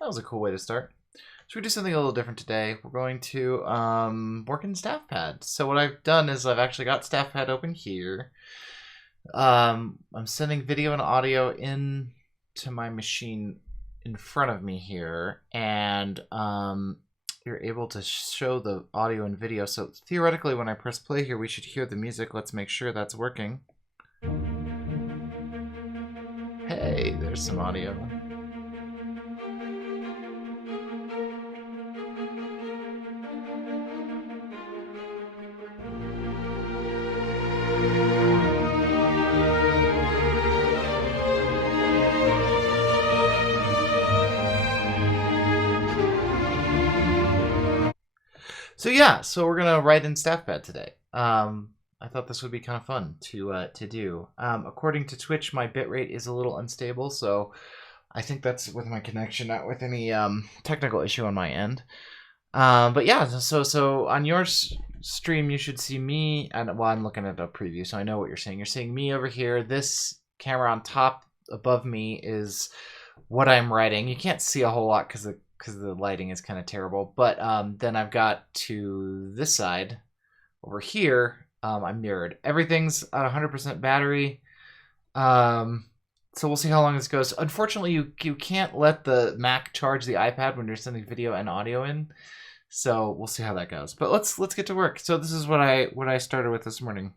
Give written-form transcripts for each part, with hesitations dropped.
That was a cool way to start. So we do something a little different today. We're going to work in StaffPad. So what I've done is I've actually got StaffPad open here. I'm sending video and audio into my machine in front of me here, and you're able to show the audio and video. So theoretically, when I press play here, we should hear the music. Let's make sure that's working. Hey, there's some audio. So yeah, so we're gonna write in StaffPad today. I thought this would be kind of fun to do. According to Twitch, my bitrate is a little unstable, so I think that's with my connection, not with any technical issue on my end. But yeah, so on your stream, you should see me, and well, I'm looking at a preview, so I know what you're seeing. You're seeing me over here. This camera on top above me is what I'm writing. You can't see a whole lot because the lighting is kind of terrible. But then I've got to this side over here. I'm mirrored. Everything's at 100% battery. So we'll see how long this goes. Unfortunately, you can't let the Mac charge the iPad when you're sending video and audio in. So we'll see how that goes. But let's get to work. So this is what I started with this morning.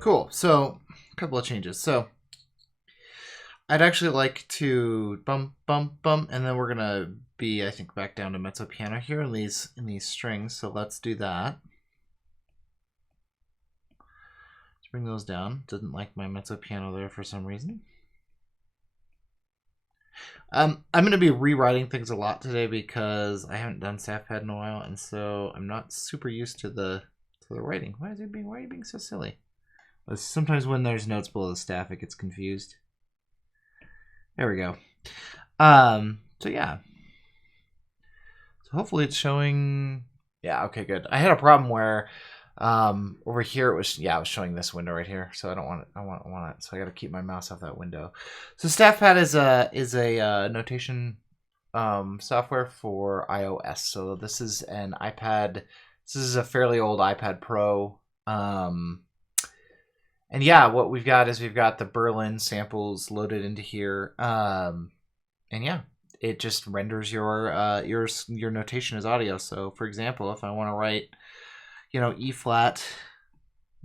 Cool. So a couple of changes. So I'd actually like to bump, and then we're gonna be, I think, back down to mezzo piano here in these strings. So let's do that. Let's bring those down. Didn't like my mezzo piano there for some reason. I'm gonna be rewriting things a lot today because I haven't done StaffPad in a while, and so I'm not super used to the writing. Why are you being so silly? Sometimes when there's notes below the staff, it gets confused. There we go. So yeah. So hopefully it's showing. Yeah, okay, good. I had a problem where over here it was showing this window right here. So I don't want it. I want it. So I got to keep my mouse off that window. So StaffPad is a notation software for iOS. So this is an iPad. This is a fairly old iPad Pro. And yeah, what we've got is we've got the Berlin samples loaded into here. And yeah, it just renders your notation as audio. So for example, if I want to write, E flat,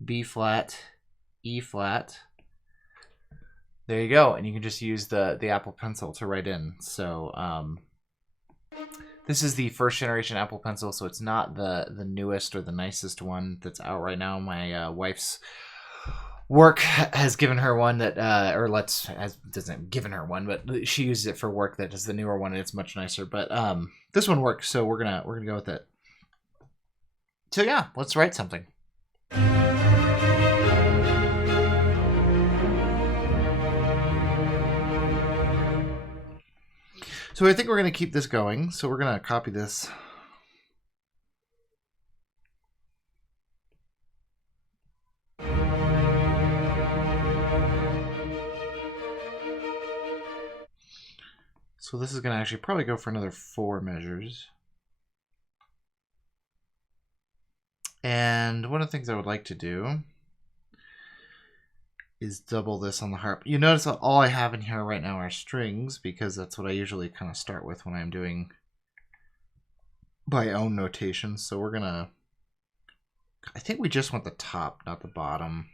B flat, E flat, there you go. And you can just use the Apple Pencil to write in. So this is the first generation Apple Pencil, so it's not the newest or the nicest one that's out right now. My wife's work has given her one that doesn't given her one, but she uses it for work. That is the newer one, and it's much nicer. But this one works, so we're gonna go with it. So yeah, let's write something. So I think we're gonna keep this going. So we're gonna copy this. So this is going to actually probably go for another 4 measures. And one of the things I would like to do is double this on the harp. You notice that all I have in here right now are strings because that's what I usually kind of start with when I'm doing my own notation. So we're going to, I think we just want the top, not the bottom.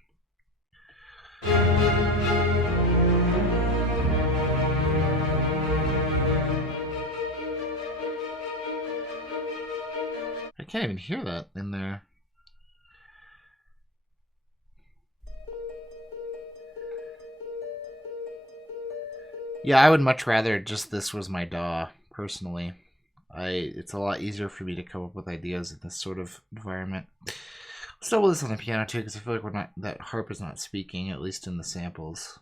I can't even hear that in there. Yeah, I would much rather just this was my DAW, personally. It's a lot easier for me to come up with ideas in this sort of environment. Let's double this on the piano too, because I feel like we're not, that harp is not speaking, at least in the samples.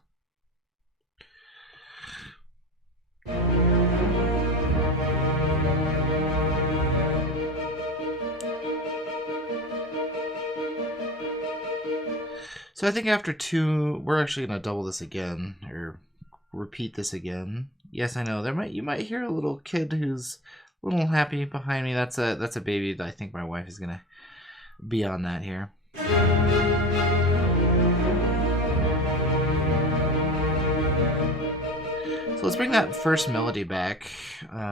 So I think after two, we're actually gonna double this again, or repeat this again. Yes, I know you might hear a little kid who's a little happy behind me. That's a baby that I think my wife is gonna be on that here. So let's bring that first melody back,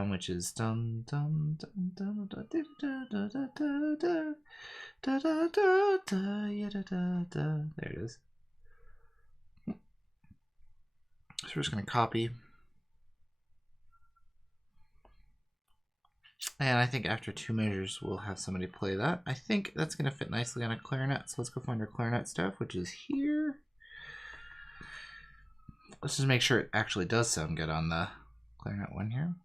which is dun dun dun dun dun dun dun dun dun dun da da da da ya da da da. There it is. So we're just gonna copy. And I think after two measures, we'll have somebody play that. I think that's going to fit nicely on a clarinet. So let's go find our clarinet stuff, which is here. Let's just make sure it actually does sound good on the clarinet one here.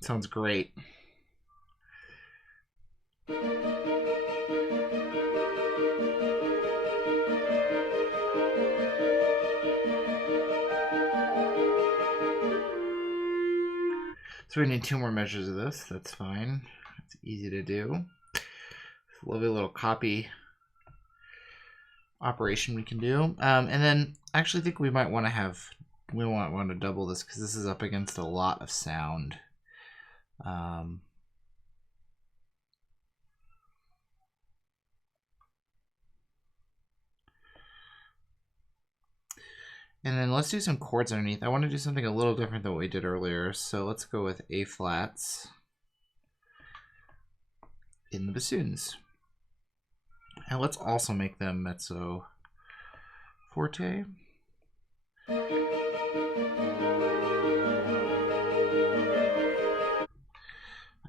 Sounds great. So we need two more measures of this. That's fine. It's easy to do. It's a lovely little copy operation we can do. And then I actually think we might want to double this because this is up against a lot of sound. And then let's do some chords underneath. I want to do something a little different than what we did earlier. So let's go with A flats in the bassoons. And let's also make them mezzo forte. I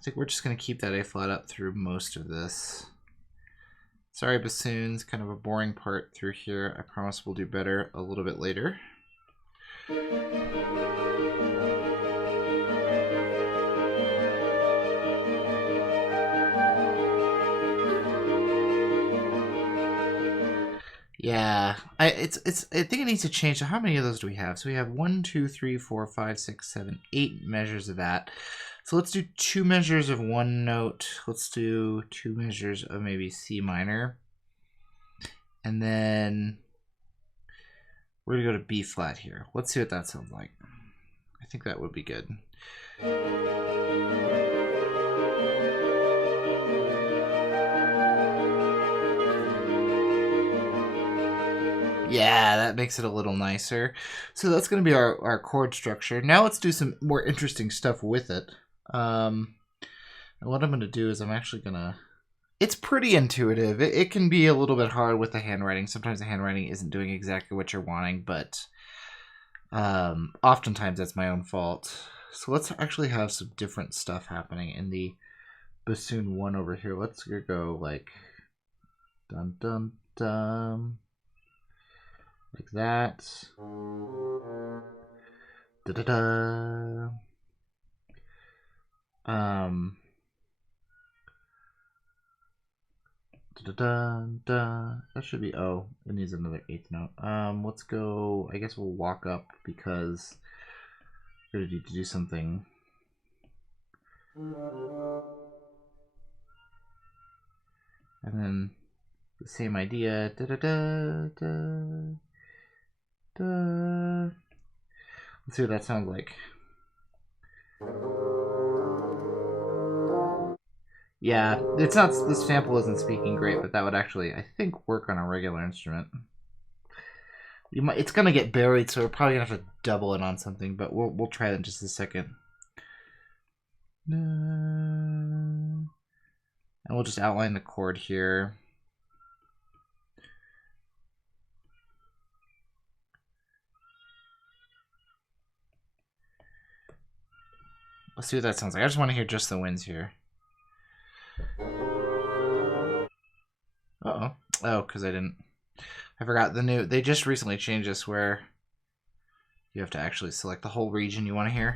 think we're just going to keep that A flat up through most of this. Sorry, bassoons, kind of a boring part through here. I promise we'll do better a little bit later. Yeah, I think it needs to change. So how many of those do we have? So we have 1, 2, 3, 4, 5, 6, 7, 8 measures of that. So let's do 2 measures of one note. Let's do 2 measures of maybe C minor. And then we're gonna go to B flat here. Let's see what that sounds like. I think that would be good. Yeah, that makes it a little nicer. So that's going to be our chord structure. Now let's do some more interesting stuff with it. And what I'm going to do is I'm actually going to... It's pretty intuitive. It can be a little bit hard with the handwriting. Sometimes the handwriting isn't doing exactly what you're wanting, but oftentimes that's my own fault. So let's actually have some different stuff happening in the bassoon one over here. Let's go like dun dun dun. Like that. Da da da. Da da da. That should be O. It needs another eighth note. Let's go. I guess we'll walk up because we're gonna need to do something. And then the same idea. Da da da da. Da. Let's see what that sounds like. Yeah, it's not. This sample isn't speaking great, but that would actually, I think, work on a regular instrument. You might. It's gonna get buried, so we're probably gonna have to double it on something. But we'll try that in just a second. And we'll just outline the chord here. Let's see what that sounds like. I just want to hear just the winds here. Uh-oh. Oh, because I forgot the new... They just recently changed this where you have to actually select the whole region you want to hear.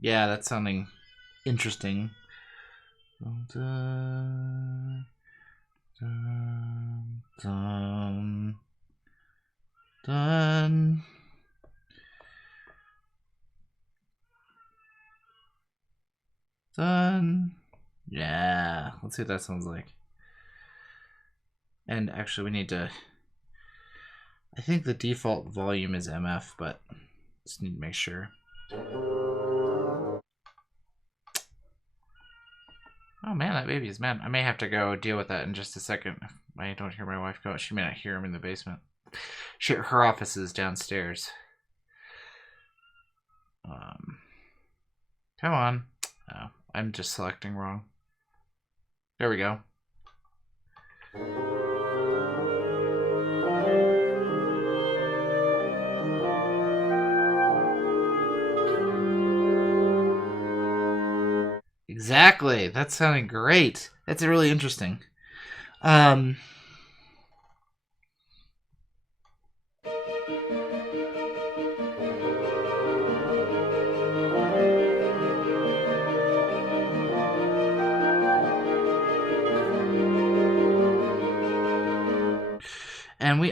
Yeah, that's sounding interesting. Dun, dun, dun, dun. Done. Yeah, let's see what that sounds like. And actually, we need to... I think the default volume is MF, but just need to make sure. Oh man, that baby is mad. I may have to go deal with that in just a second. If I don't hear my wife go. She may not hear him in the basement. Her office is downstairs. Come on. Oh, I'm just selecting wrong. There we go. Exactly. That's sounding great. That's really interesting. And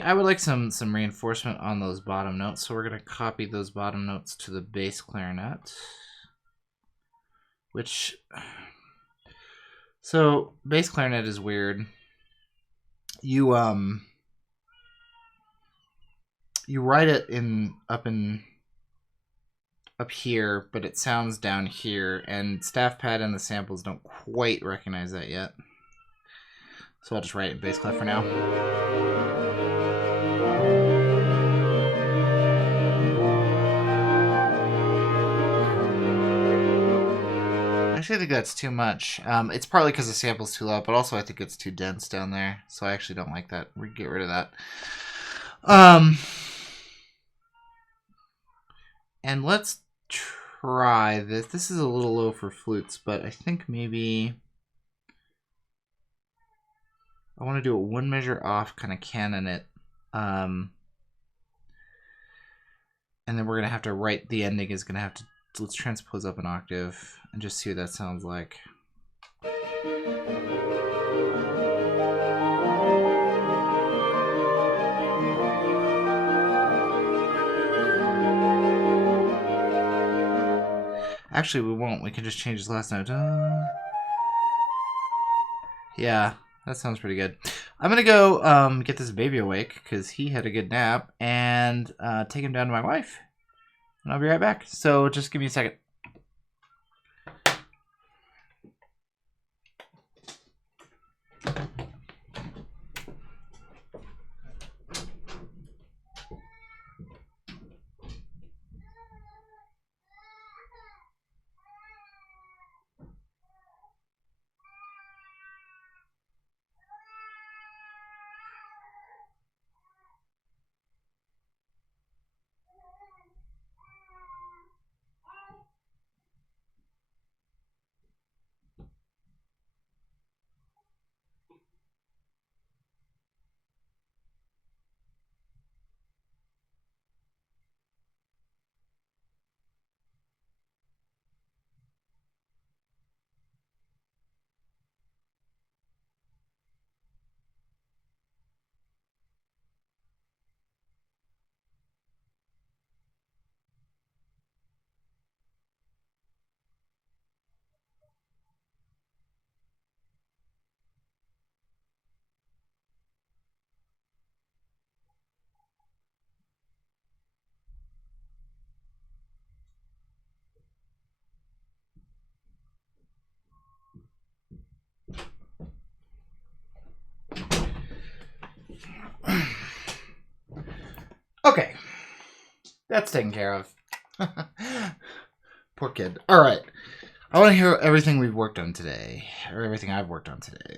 I would like some reinforcement on those bottom notes, so we're going to copy those bottom notes to the bass clarinet. So bass clarinet is weird. You write it up here, but it sounds down here, and StaffPad and the samples don't quite recognize that yet. So I'll just write it in bass clef for now. Actually, I think that's too much. It's partly because the sample's too loud, but also I think it's too dense down there. So I actually don't like that. We get rid of that. And let's try this. This is a little low for flutes, but I think maybe I want to do a one measure off, kind of canon it. And then we're going to have to write the ending is going to have to, let's transpose up an octave and just see what that sounds like. Actually, we won't. We can just change this last note. Yeah, that sounds pretty good. I'm going to go get this baby awake because he had a good nap and take him down to my wife. And I'll be right back. So just give me a second. Okay, that's taken care of. Poor kid. All right, I want to hear everything we've worked on today, or everything I've worked on today.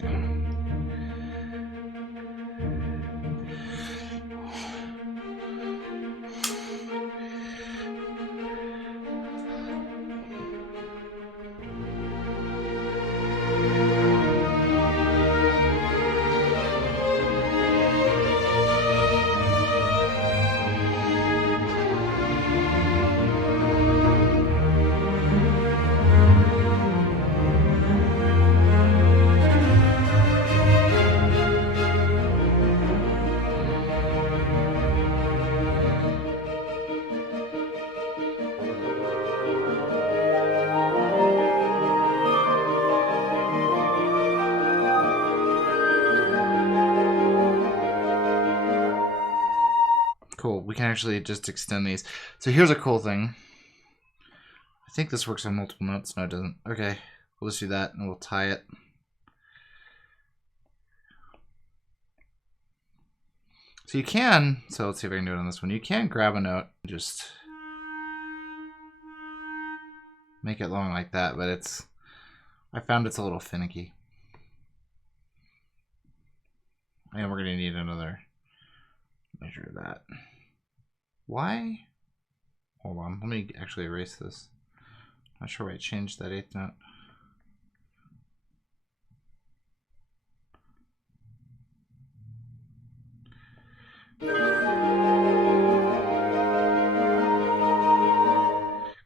Cool. We can actually just extend these. So here's a cool thing. I think this works on multiple notes. No, it doesn't. Okay. We'll just do that and we'll tie it. So you can, so let's see if I can do it on this one. You can grab a note and just make it long like that, but I found it's a little finicky. And we're going to need another measure of that. Why? Hold on, let me actually erase this. Not sure why I changed that 8th note.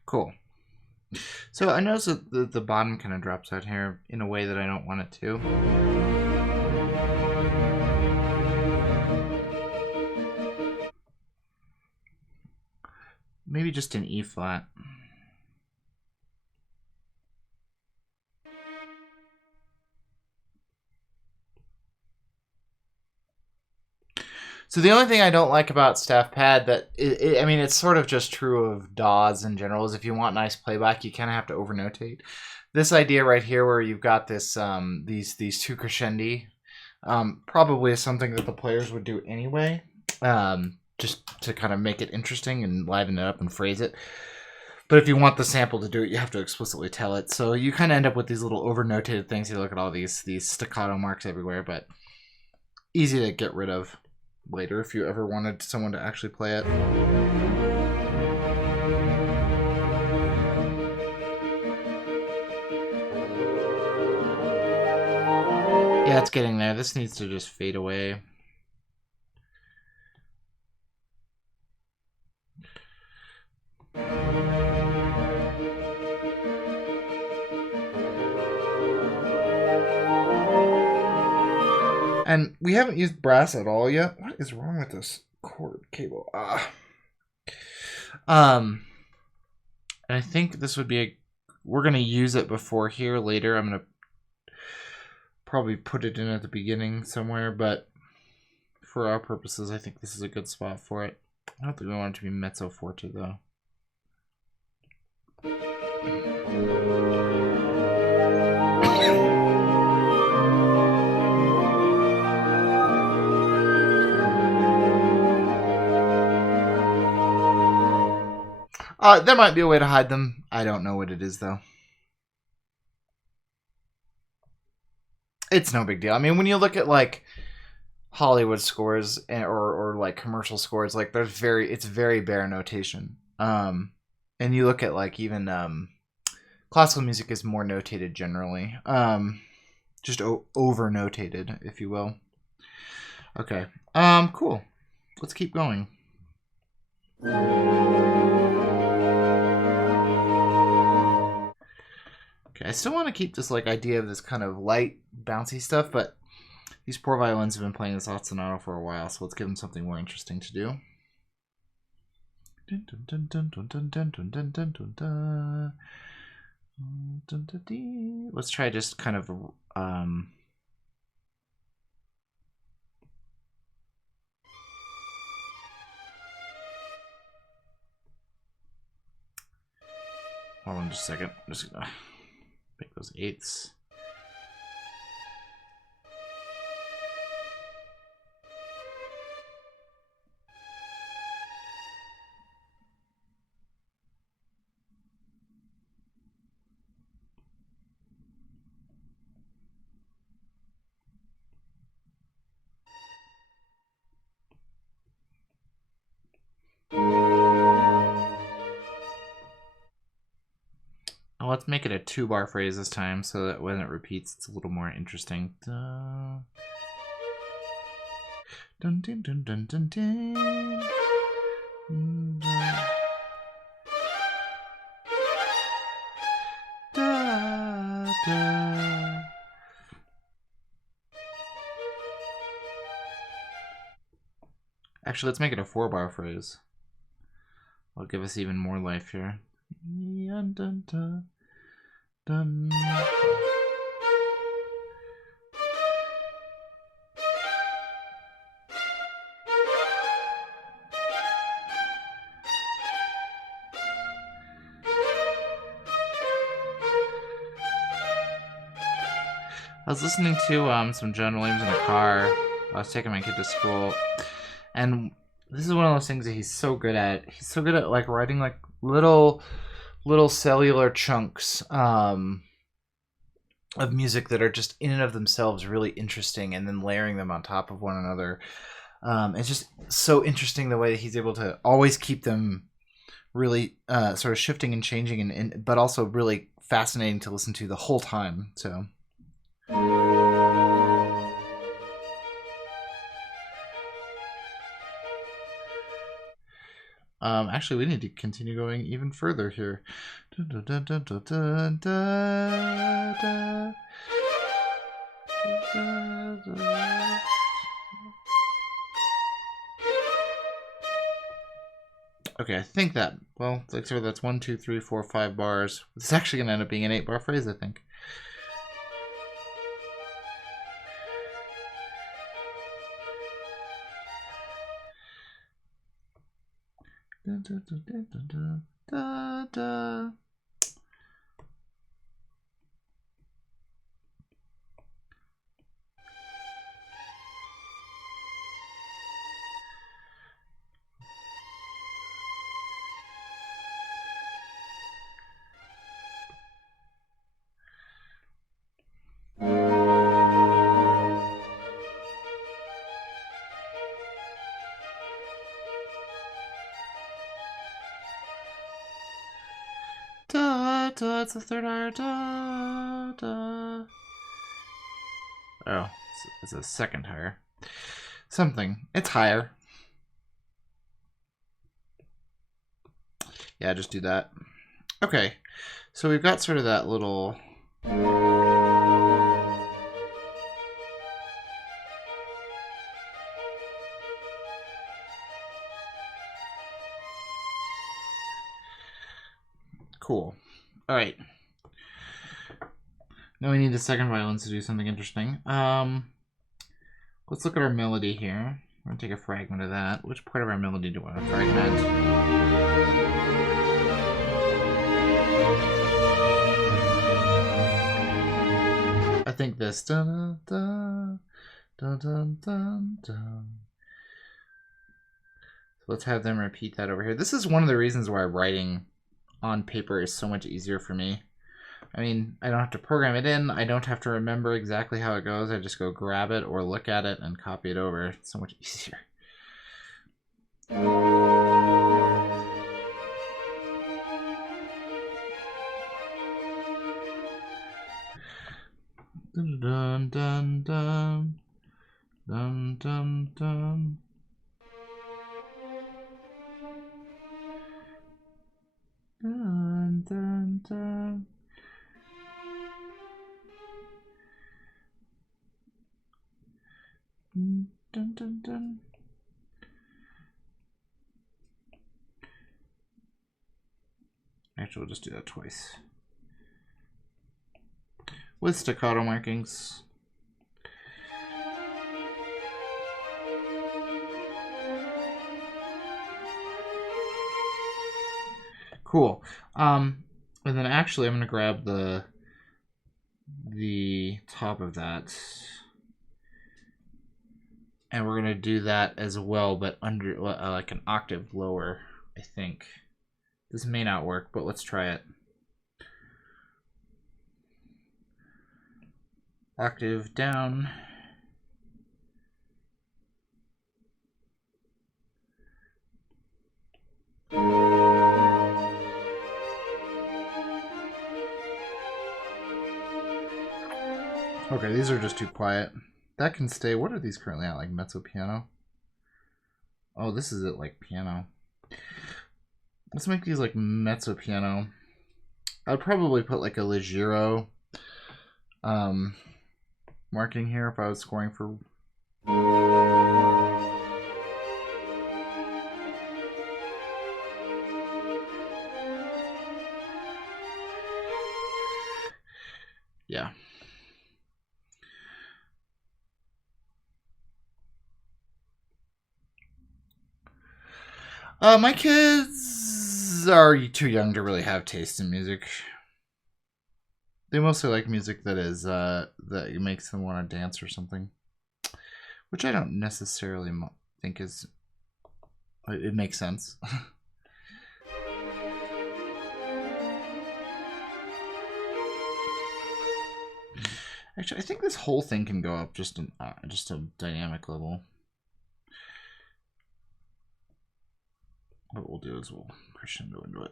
Cool. So I noticed that the bottom kind of drops out here in a way that I don't want it to. Maybe just an E flat. So the only thing I don't like about StaffPad that I mean, it's sort of just true of DAWs in general, is if you want nice playback, you kind of have to overnotate. This idea right here, where you've got this these two crescendi, probably is something that the players would do anyway, just to kind of make it interesting and liven it up and phrase it. But if you want the sample to do it, you have to explicitly tell it. So you kind of end up with these little overnotated things. You look at all these staccato marks everywhere, but easy to get rid of later if you ever wanted someone to actually play it. Yeah, it's getting there. This needs to just fade away. And we haven't used brass at all yet. What is wrong with this cord cable? And I think this would be we're gonna use it before here later. I'm gonna probably put it in at the beginning somewhere, but for our purposes, I think this is a good spot for it. I don't think we want it to be mezzo forte though. There might be a way to hide them. I don't know what it is, though. It's no big deal. I mean, when you look at, like, Hollywood scores or like, commercial scores, like, it's very bare notation. And you look at, like, even classical music is more notated generally. Just over-notated, if you will. Okay. Cool. Let's keep going. Okay, I still want to keep this like idea of this kind of light, bouncy stuff, but these poor violins have been playing this ostinato for a while, so let's give them something more interesting to do. Let's try just kind of hold on just a second. I'm just gonna pick those 8ths. Let's make it a 2-bar phrase this time so that when it repeats, it's a little more interesting. Dun, dun, dun, dun, dun, dun, dun. Da, da. Actually, let's make it a 4-bar phrase. It'll give us even more life here. Dun, dun, dun. Dun. I was listening to some John Williams in the car. I was taking my kid to school, and this is one of those things that he's so good at. He's so good at like writing like little cellular chunks of music that are just in and of themselves really interesting, and then layering them on top of one another. It's just so interesting the way that he's able to always keep them really sort of shifting and changing, and but also really fascinating to listen to the whole time. So. Actually, we need to continue going even further here. Okay, I think that, well, like, so that's 1, 2, 3, 4, 5 bars. It's actually going to end up being an 8-bar phrase, I think. Da, da, it's the third higher. Da, da. Oh, it's a second higher. Something. It's higher. Yeah, just do that. Okay, so we've got sort of that little... Cool. All right. Now we need the second violin to do something interesting. Let's look at our melody here. We're going to take a fragment of that. Which part of our melody do we want to fragment? I think this. Dun, dun, dun, dun, dun, dun. So let's have them repeat that over here. This is one of the reasons why writing on paper is so much easier for me. I mean, I don't have to program it in. I don't have to remember exactly how it goes. I just go grab it or look at it and copy it over. It's so much easier. Dun dun dun dun dun dun dun. Dun dun dun. Dun dun dun. Actually, we'll just do that twice. With staccato markings. Cool. And then actually I'm going to grab the top of that. And we're going to do that as well, but under like an octave lower, I think. This may not work, but let's try it. Octave down. Okay, these are just too quiet. That can stay. What are these currently at? Like mezzo piano? Oh, this is it, like piano. Let's make these like mezzo piano. I'd probably put like a leggero marking here if I was scoring for... Yeah. My kids are too young to really have taste in music. They mostly like music that is that makes them want to dance or something, which I don't necessarily think is. It makes sense. Actually, I think this whole thing can go up just a dynamic level. What we'll do is we'll crescendo into it.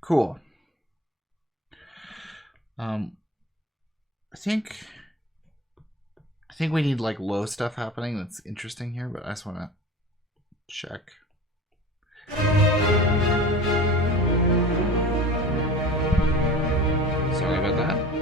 Cool. I think we need like low stuff happening that's interesting here, but I just want to check. Sorry about that.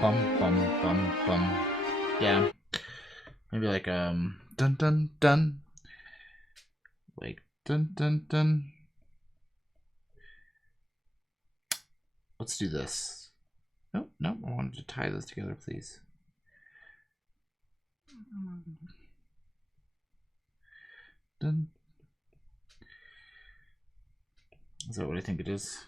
Bum bum bum bum. Yeah. Maybe like dun dun dun. Like dun dun dun. Let's do this. Nope, nope. I wanted to tie this together, please. Dun. Is that what I think it is?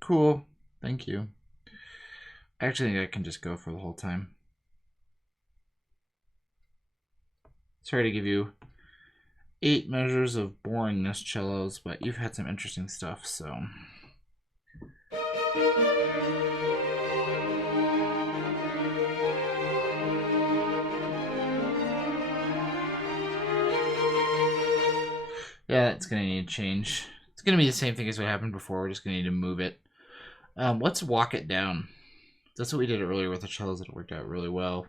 Cool. Thank you. I actually think I can just go for the whole time. Sorry to give you 8 measures of boringness, cellos, but you've had some interesting stuff, so. Yeah, it's gonna need to change. It's gonna be the same thing as what happened before. We're just gonna need to move it. Let's walk it down. That's what we did earlier with the cellos. It worked out really well.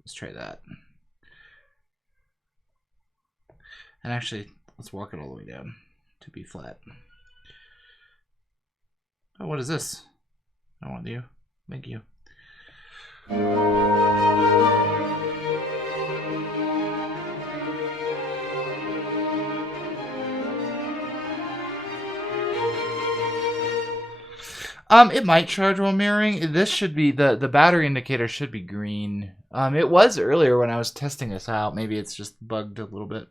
Let's try that. And actually, let's walk it all the way down to B flat. Oh, what is this? I want you. Thank you. It might charge while mirroring. This should be the battery indicator should be green. It was earlier when I was testing this out. Maybe it's just bugged a little bit.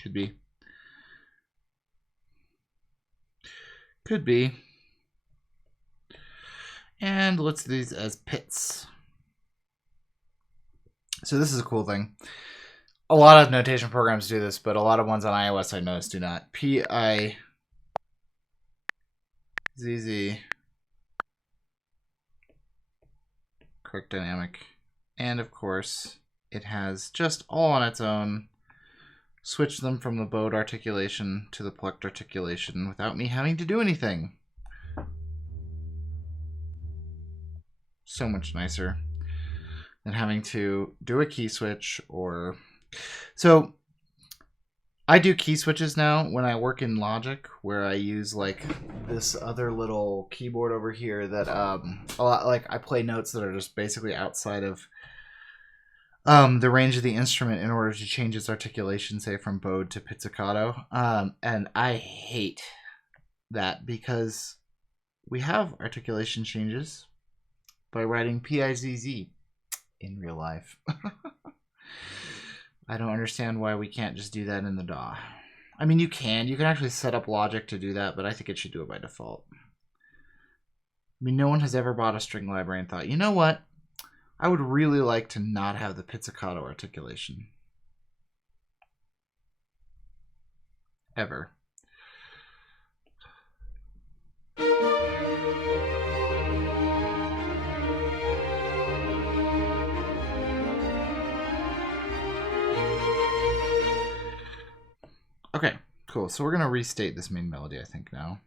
Could be. Could be. And let's do these as pits. So this is a cool thing. A lot of notation programs do this, but a lot of ones on iOS I noticed do not. P-I-Z-Z. Correct dynamic. And of course, it has just all on its own. Switch them from the bowed articulation to the plucked articulation without me having to do anything. So much nicer than having to do a key switch or... So I do key switches now when I work in Logic, where I use like this other little keyboard over here that a lot, like I play notes that are just basically outside of the range of the instrument in order to change its articulation, say from bowed to pizzicato. And I hate that because we have articulation changes by writing P-I-Z-Z in real life. I don't understand why we can't just do that in the DAW. I mean, you can actually set up Logic to do that, but I think it should do it by default. I mean, no one has ever bought a string library and thought, you know what? I would really like to not have the pizzicato articulation. Ever. Okay, cool. So we're going to restate this main melody, I think, now.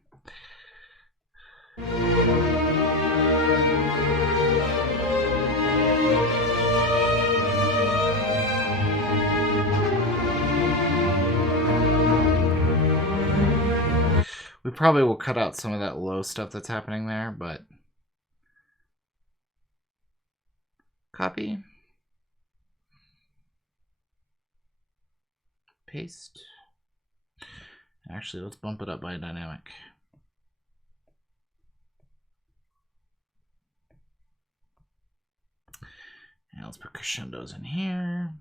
We probably will cut out some of that low stuff that's happening there, but copy, paste. Actually, let's bump it up by a dynamic. And let's put crescendos in here.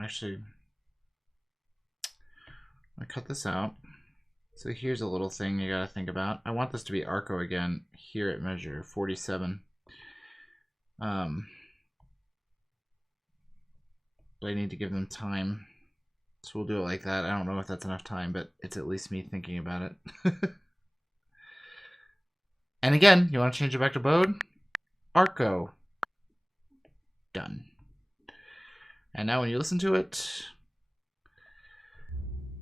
Actually, I cut this out. So here's a little thing you gotta think about. I want this to be Arco again here at measure 47. But I need to give them time. So we'll do it like that. I don't know if that's enough time, but it's at least me thinking about it. And again, you want to change it back to Bode? Arco. Done. And now when you listen to it,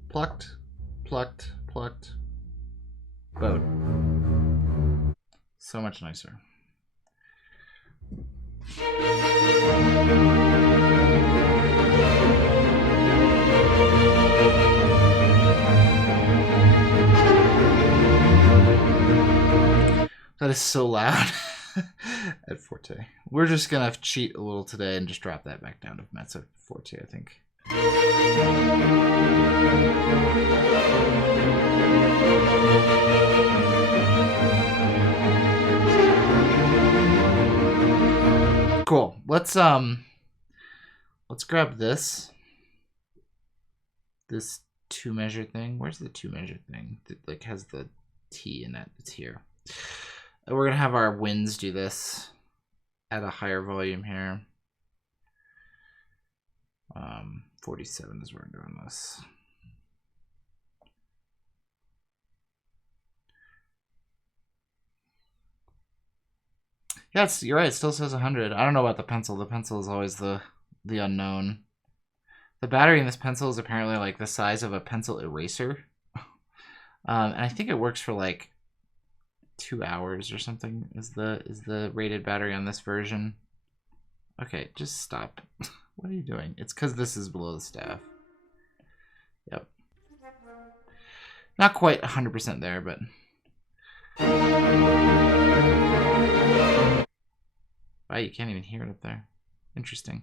plucked, plucked, plucked, Bode. So much nicer. That is so loud at Forte. We're just gonna cheat a little today and just drop that back down to Mezzo Forte, I think. Cool. Let's grab this two measure thing. Where's the two measure thing that like has the T in it? It's here. And we're gonna have our winds do this at a higher volume here. 47 is where we're doing this. Yeah, you're right. It still says 100. I don't know about the pencil. The pencil is always the unknown. The battery in this pencil is apparently like the size of a pencil eraser. And I think it works for like 2 hours or something is the rated battery on this version. Okay, just stop. What are you doing? It's because this is below the staff. Yep. Not quite 100% there, but... Wow, you can't even hear it up there. Interesting.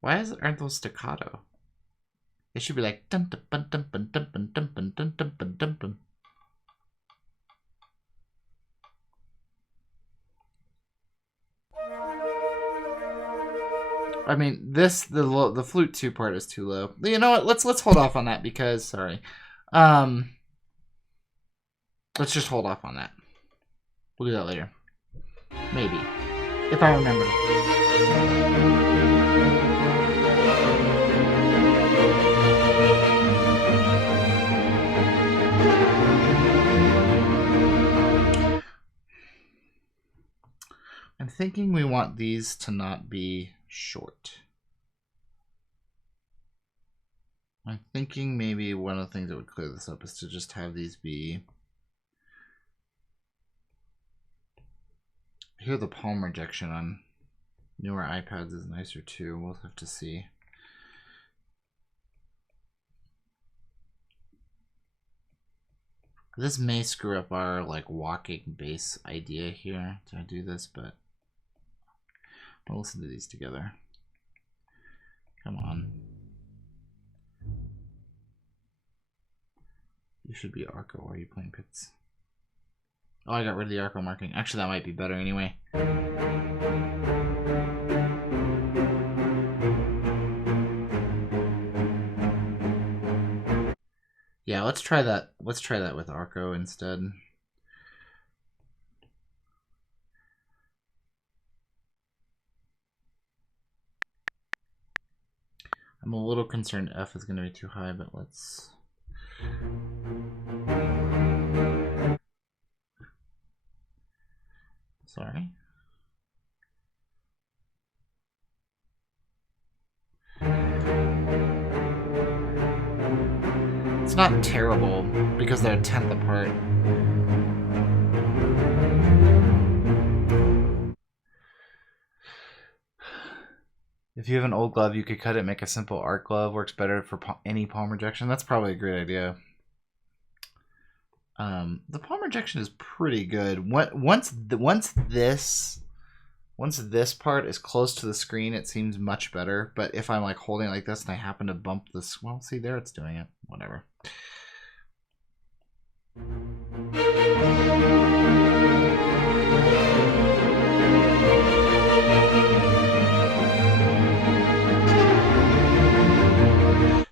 Why aren't those staccato? They should be like dun dun dun dun dun dun dun dun dun dun dun dun dun dun. I mean, the flute 2 part is too low. You know what? Let's hold off on that because sorry. Let's just hold off on that. We'll do that later. Maybe. If I remember. I'm thinking we want these to not be short. I'm thinking maybe one of the things that would clear this up is to just have these be... I hear the palm rejection on newer iPads is nicer too. We'll have to see. This may screw up our like walking bass idea here to do this, but I'll listen to these together. Come on. You should be Arco. Why are you playing Pits? Oh, I got rid of the Arco marking. Actually, that might be better anyway. Yeah, let's try that. Let's try that with Arco instead. I'm a little concerned F is going to be too high, but let's... Sorry. It's not terrible because they're a tenth apart. If you have an old glove, you could cut it, make a simple art glove. Works better for any palm rejection. That's probably a great idea. The palm rejection is pretty good. Once this part is close to the screen, it seems much better. But if I'm like holding it like this and I happen to bump this, well, see there, it's doing it. Whatever.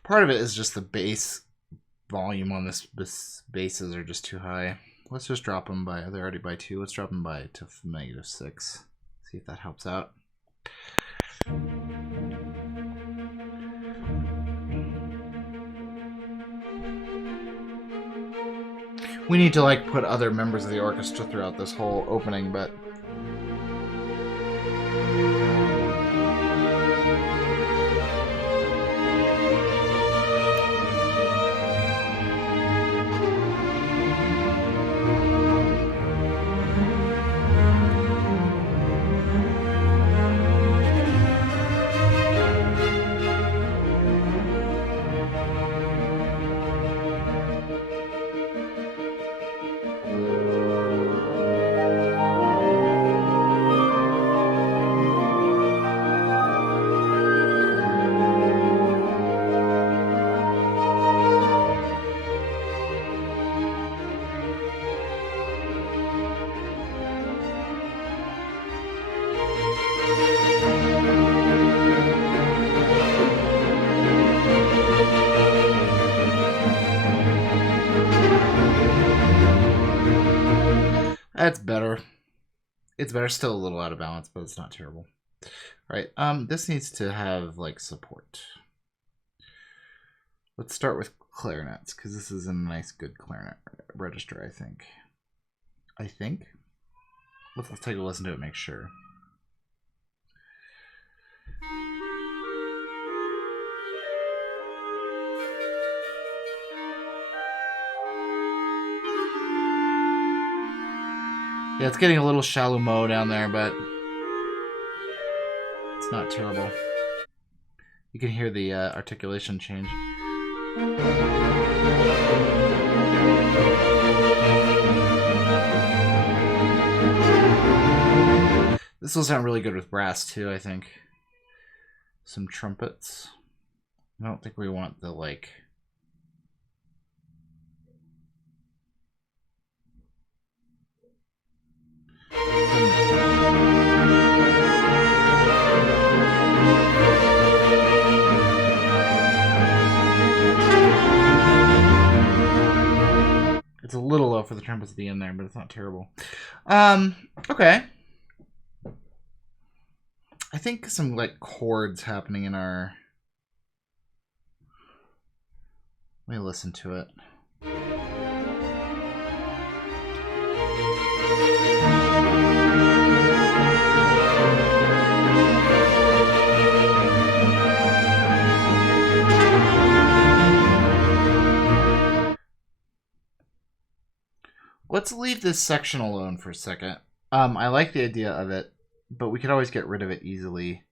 Part of it is just the bass volume on this basses are just too high. Let's just drop them by, they're already by 2. Let's drop them by to -6. See if that helps out. We need to like put other members of the orchestra throughout this whole opening, but that's better. It's better. Still a little out of balance, but it's not terrible. All right. This needs to have like support. Let's start with clarinets because this is a nice, good clarinet register. I think. Let's take a listen to it. Make sure. Yeah, it's getting a little shallow mo down there, but it's not terrible. You can hear the articulation change. This will sound really good with brass too, I think. Some trumpets. I don't think we want the like... It's a little low for the trumpets at the end there, but it's not terrible. Okay. I think some like chords happening in our... Let me listen to it. Let's leave this section alone for a second. I like the idea of it, but we could always get rid of it easily.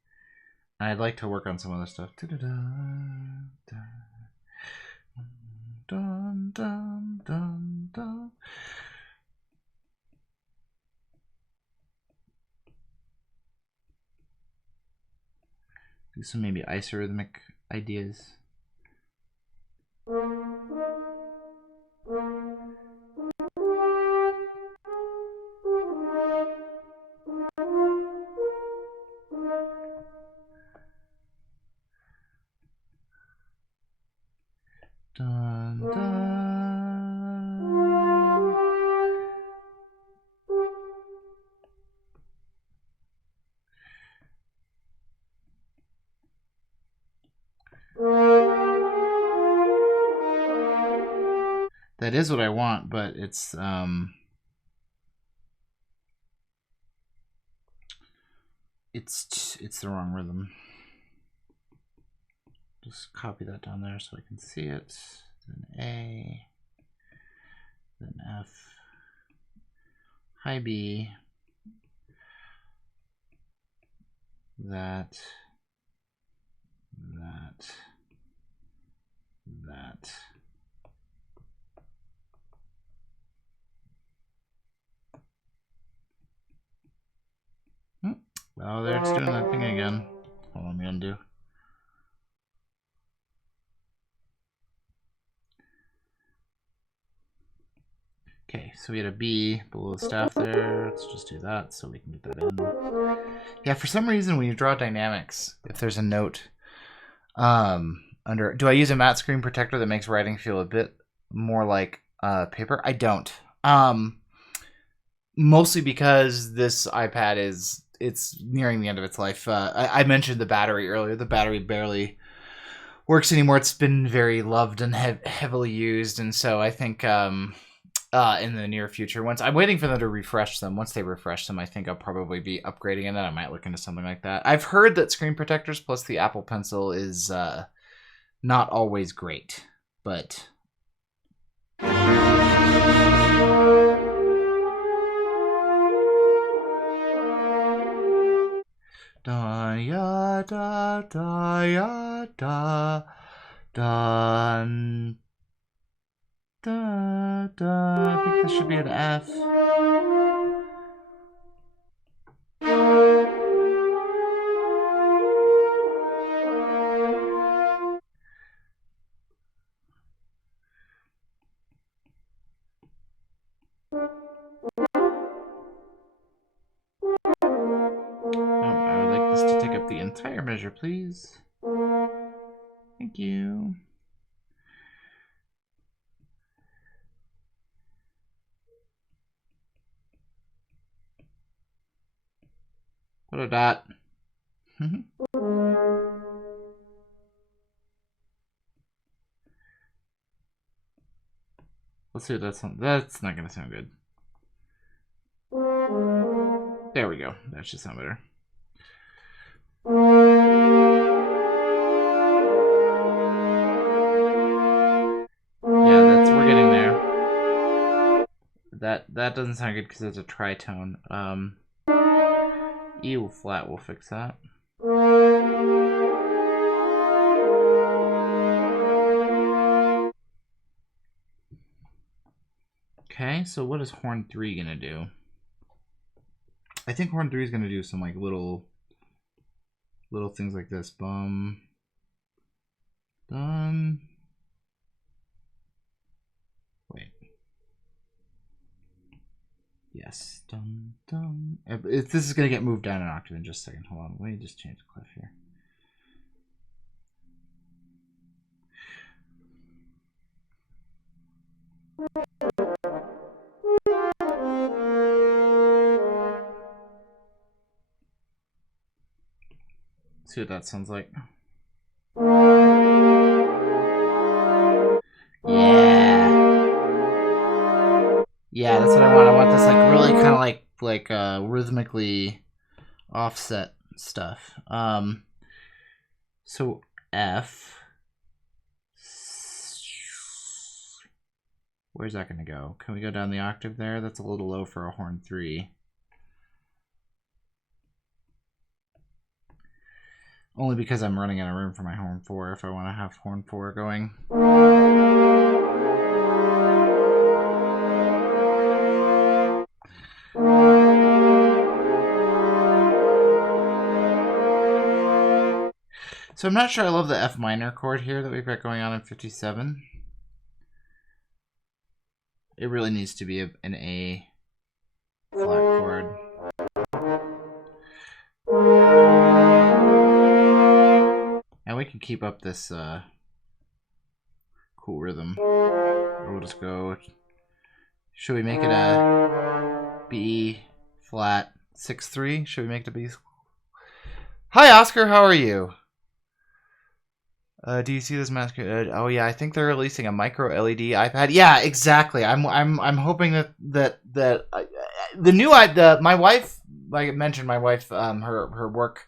And I'd like to work on some other stuff. Dun, dun, dun, dun. Do some maybe isorhythmic ideas. Dun, dun. That is what I want, but it's the wrong rhythm. Just copy that down there so I can see it. Then A, then F, high B, that, that. Oh, they're just doing that thing again. Hold on, let me undo. Okay, so we had a B below the staff there. Let's just do that so we can get that in. Yeah, for some reason when you draw dynamics, if there's a note under, do I use a matte screen protector that makes writing feel a bit more like paper? I don't. Mostly because this iPad it's nearing the end of its life. I mentioned the battery earlier. The battery barely works anymore. It's been very loved and heavily used, and so I think in the near future, once I'm waiting for them to refresh them. Once they refresh them, I think I'll probably be upgrading, and then I might look into something like that. I've heard that screen protectors plus the Apple Pencil is not always great, but. Da ya da da ya da dun da da. I think this should be an F. I would like this to take up the entire measure, please. Thank you. Put a dot. Let's see what that sounds. That's not gonna sound good. There we go. That should sound better. Yeah, we're getting there. That doesn't sound good because it's a tritone. E flat will fix that. Okay, so what is horn 3 gonna do? I think horn 3 is gonna do some like little things like this. Bum. Done. Wait. Yes. Dum dum. This is gonna get moved down an octave in just a second. Hold on. Let me just change the cliff here. See what that sounds like. Yeah. Yeah, that's what I want. I want this like really kind of like rhythmically offset stuff. So F. Where's that going to go? Can we go down the octave there? That's a little low for a horn 3. Only because I'm running out of room for my horn 4 if I want to have horn 4 going. So I'm not sure I love the F minor chord here that we've got going on in 57. It really needs to be an A flat chord. And we can keep up this cool rhythm. Or we'll just go. Should we make it a B flat 6-3? Should we make it a B? Hi Oscar, how are you? Do you see this mask? Oh yeah, I think they're releasing a micro LED iPad. Yeah, exactly. I'm hoping that the new my wife, like I mentioned, my wife her work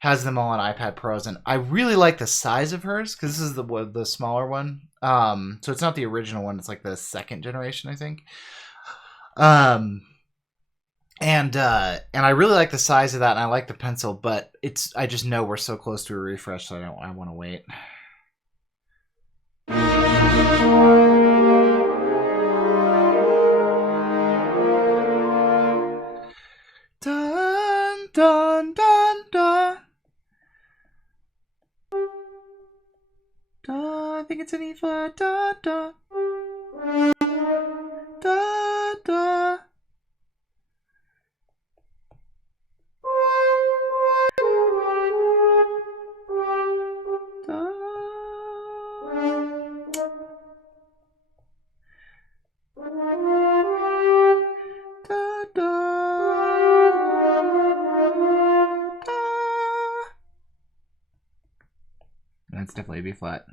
has them all on iPad Pros, and I really like the size of hers because this is the smaller one. So it's not the original one; it's like the second generation, I think. And I really like the size of that, and I like the pencil, but I just know we're so close to a refresh, so I want to wait. Dun dun dun dun. Da, I think it's an E flat. Da da da da. That's definitely a B flat.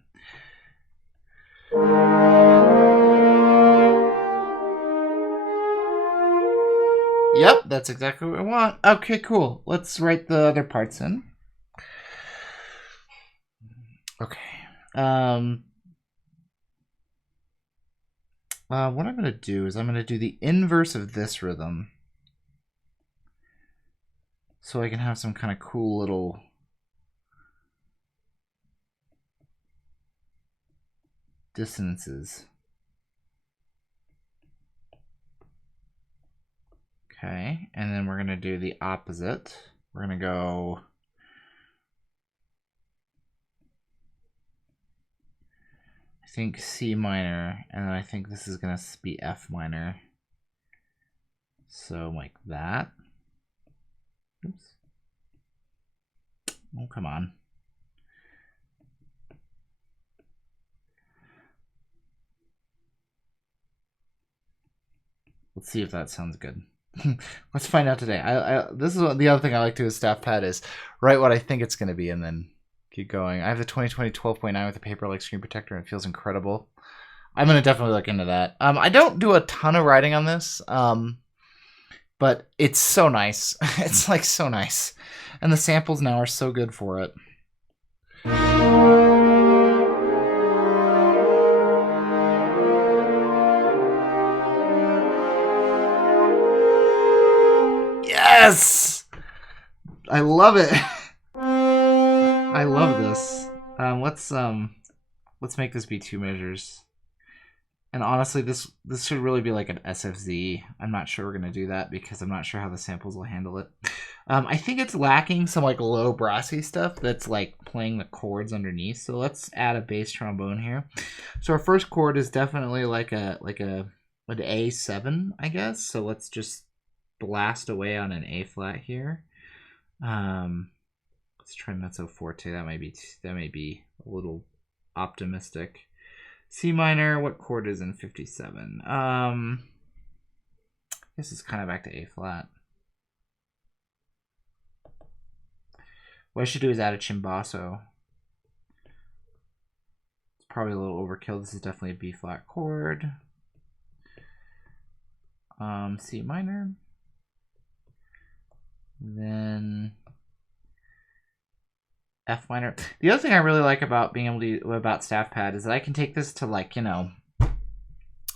Yep, that's exactly what I want. Okay, cool. Let's write the other parts in. Okay. What I'm going to do is I'm going to do the inverse of this rhythm, so I can have some kind of cool little dissonances. Okay, and then we're going to do the opposite. We're going to go... I think C minor, and then I think this is going to be F minor. So like that. Oops. Oh, come on. Let's see if that sounds good. Let's find out today. This is the other thing I like to do with StaffPad is write what I think it's going to be and then keep going. I have the 2020 12.9 with a paper-like screen protector, and it feels incredible. I'm going to definitely look into that. I don't do a ton of writing on this, but it's so nice. It's like so nice. And the samples now are so good for it. Yes! I love it. I love this. Let's make this be 2 measures. And honestly, this should really be like an SFZ. I'm not sure we're gonna do that because I'm not sure how the samples will handle it. I think it's lacking some like low brassy stuff that's like playing the chords underneath. So let's add a bass trombone here. So our first chord is definitely like an A7, I guess. So let's just blast away on an A flat here. Let's try mezzo forte. That may be a little optimistic. C minor, what chord is in 57? This is kind of back to A flat. What I should do is add a chimbasso. It's probably a little overkill. This is definitely a B flat chord. C minor. Then F minor. The other thing I really like about being able to about StaffPad is that I can take this to like, you know,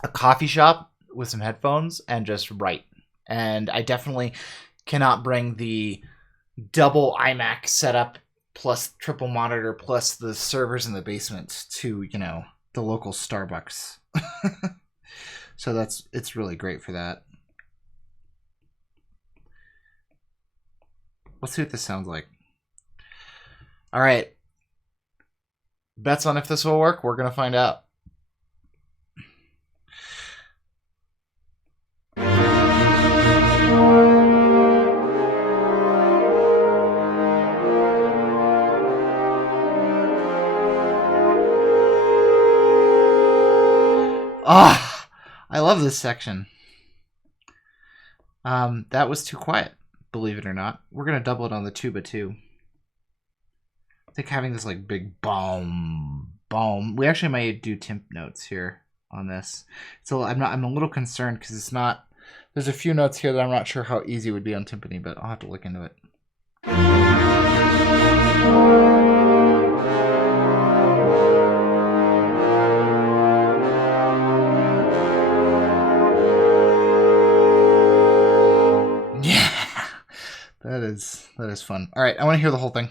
a coffee shop with some headphones and just write. And I definitely cannot bring the double iMac setup plus triple monitor plus the servers in the basement to, you know, the local Starbucks. So it's really great for that. Let's see what this sounds like. All right. Bets on if this will work? We're going to find out. Ah, I love this section. That was too quiet, believe it or not. We're going to double it on the tuba too. I think having this like big boom, boom. We actually might do temp notes here on this. So I'm a little concerned because it's not, there's a few notes here that I'm not sure how easy it would be on timpani, but I'll have to look into it. is fun. All right, I want to hear the whole thing.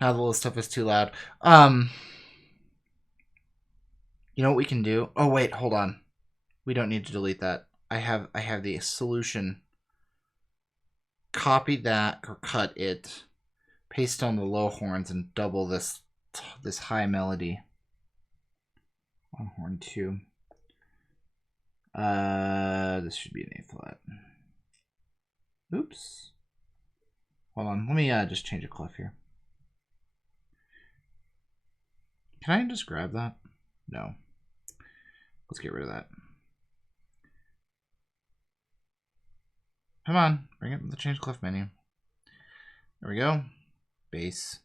Now the little stuff is too loud. You know what we can do? Oh wait, hold on. We don't need to delete that. I have the solution. Copy that or cut it. Paste on the low horns and double this high melody. On horn 2. This should be an A flat. Oops. Hold on. Let me just change a clef here. Can I just grab that? No. Let's get rid of that. Come on, bring it to the change clef menu. There we go. Bass.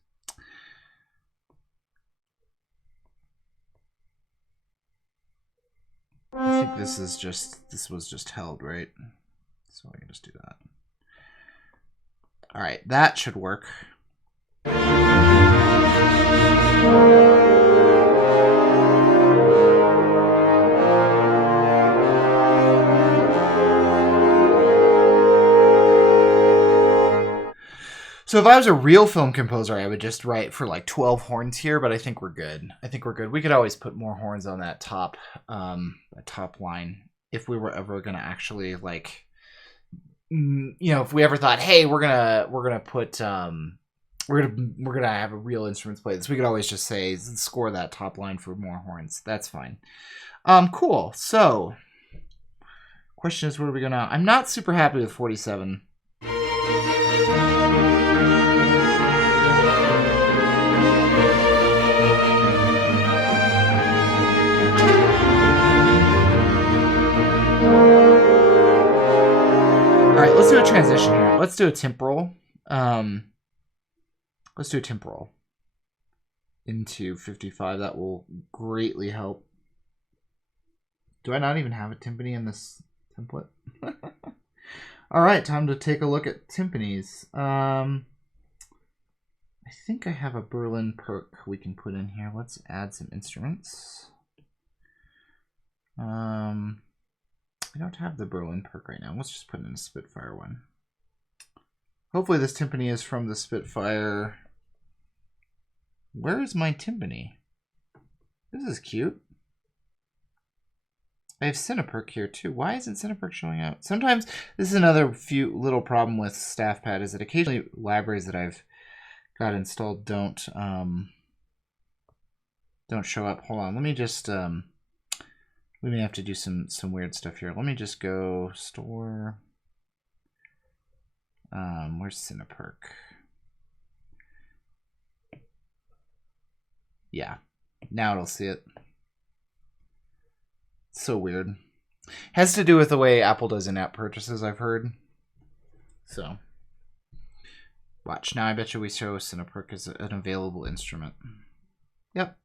I think this was just held, right? So I can just do that. All right, that should work. So if I was a real film composer, I would just write for like 12 horns here, but I think we're good. We could always put more horns on that top line if we were ever gonna actually like, if we ever thought, hey, we're gonna put we're gonna have a real instruments play this. We could always just say score that top line for more horns. That's fine. Cool. So, question is, where are we gonna? I'm not super happy with 47. All right, let's do a transition here. Let's do a temporal. Let's do a temporal into 55. That will greatly help. Do I not even have a timpani in this template? All right, time to take a look at timpanis. I think I have a Berlin perk we can put in here. Let's add some instruments. I don't have the Berlin perk right now. Let's just put in a Spitfire one. Hopefully this timpani is from the Spitfire. Where is my timpani? This is cute. I have Cineperk here too. Why isn't Cineperk showing out? Sometimes this is another little problem with StaffPad, is that occasionally libraries that I've got installed don't show up. Hold on, let me just we may have to do some weird stuff here. Let me just go store. Where's Cineperk? Yeah, now it'll see it. It's so weird. Has to do with the way Apple does in-app purchases, I've heard. So, watch. Now I bet you we show Cineperk as an available instrument. Yep.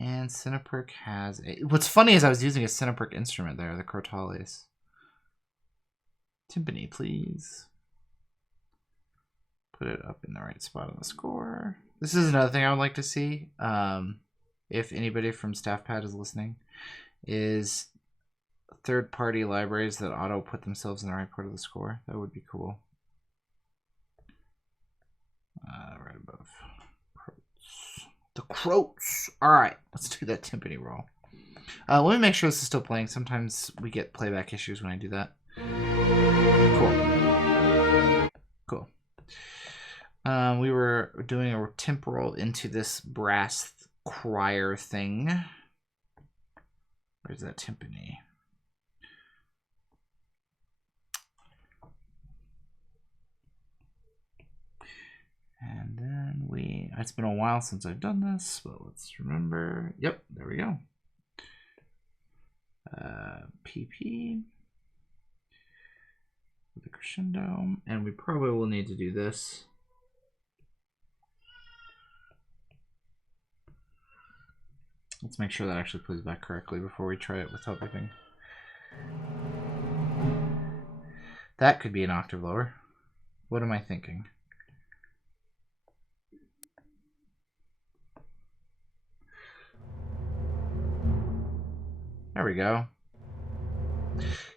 And Cineperk has a... What's funny is I was using a Cineperk instrument there, the Crotales. Timpani, please. Put it up in the right spot on the score. This is another thing I would like to see, if anybody from StaffPad is listening, is third-party libraries that auto put themselves in the right part of the score. That would be cool. Right above. The Croats. All right, let's do that timpani roll. Let me make sure this is still playing. Sometimes we get playback issues when I do that. Cool. We were doing a temporal into this brass crier thing. Where's that timpani? And then it's been a while since I've done this, but let's remember. Yep, there we go. PP. With the crescendo. And we probably will need to do this. Let's make sure that actually plays back correctly before we try it with everything. That could be an octave lower. What am I thinking? There we go.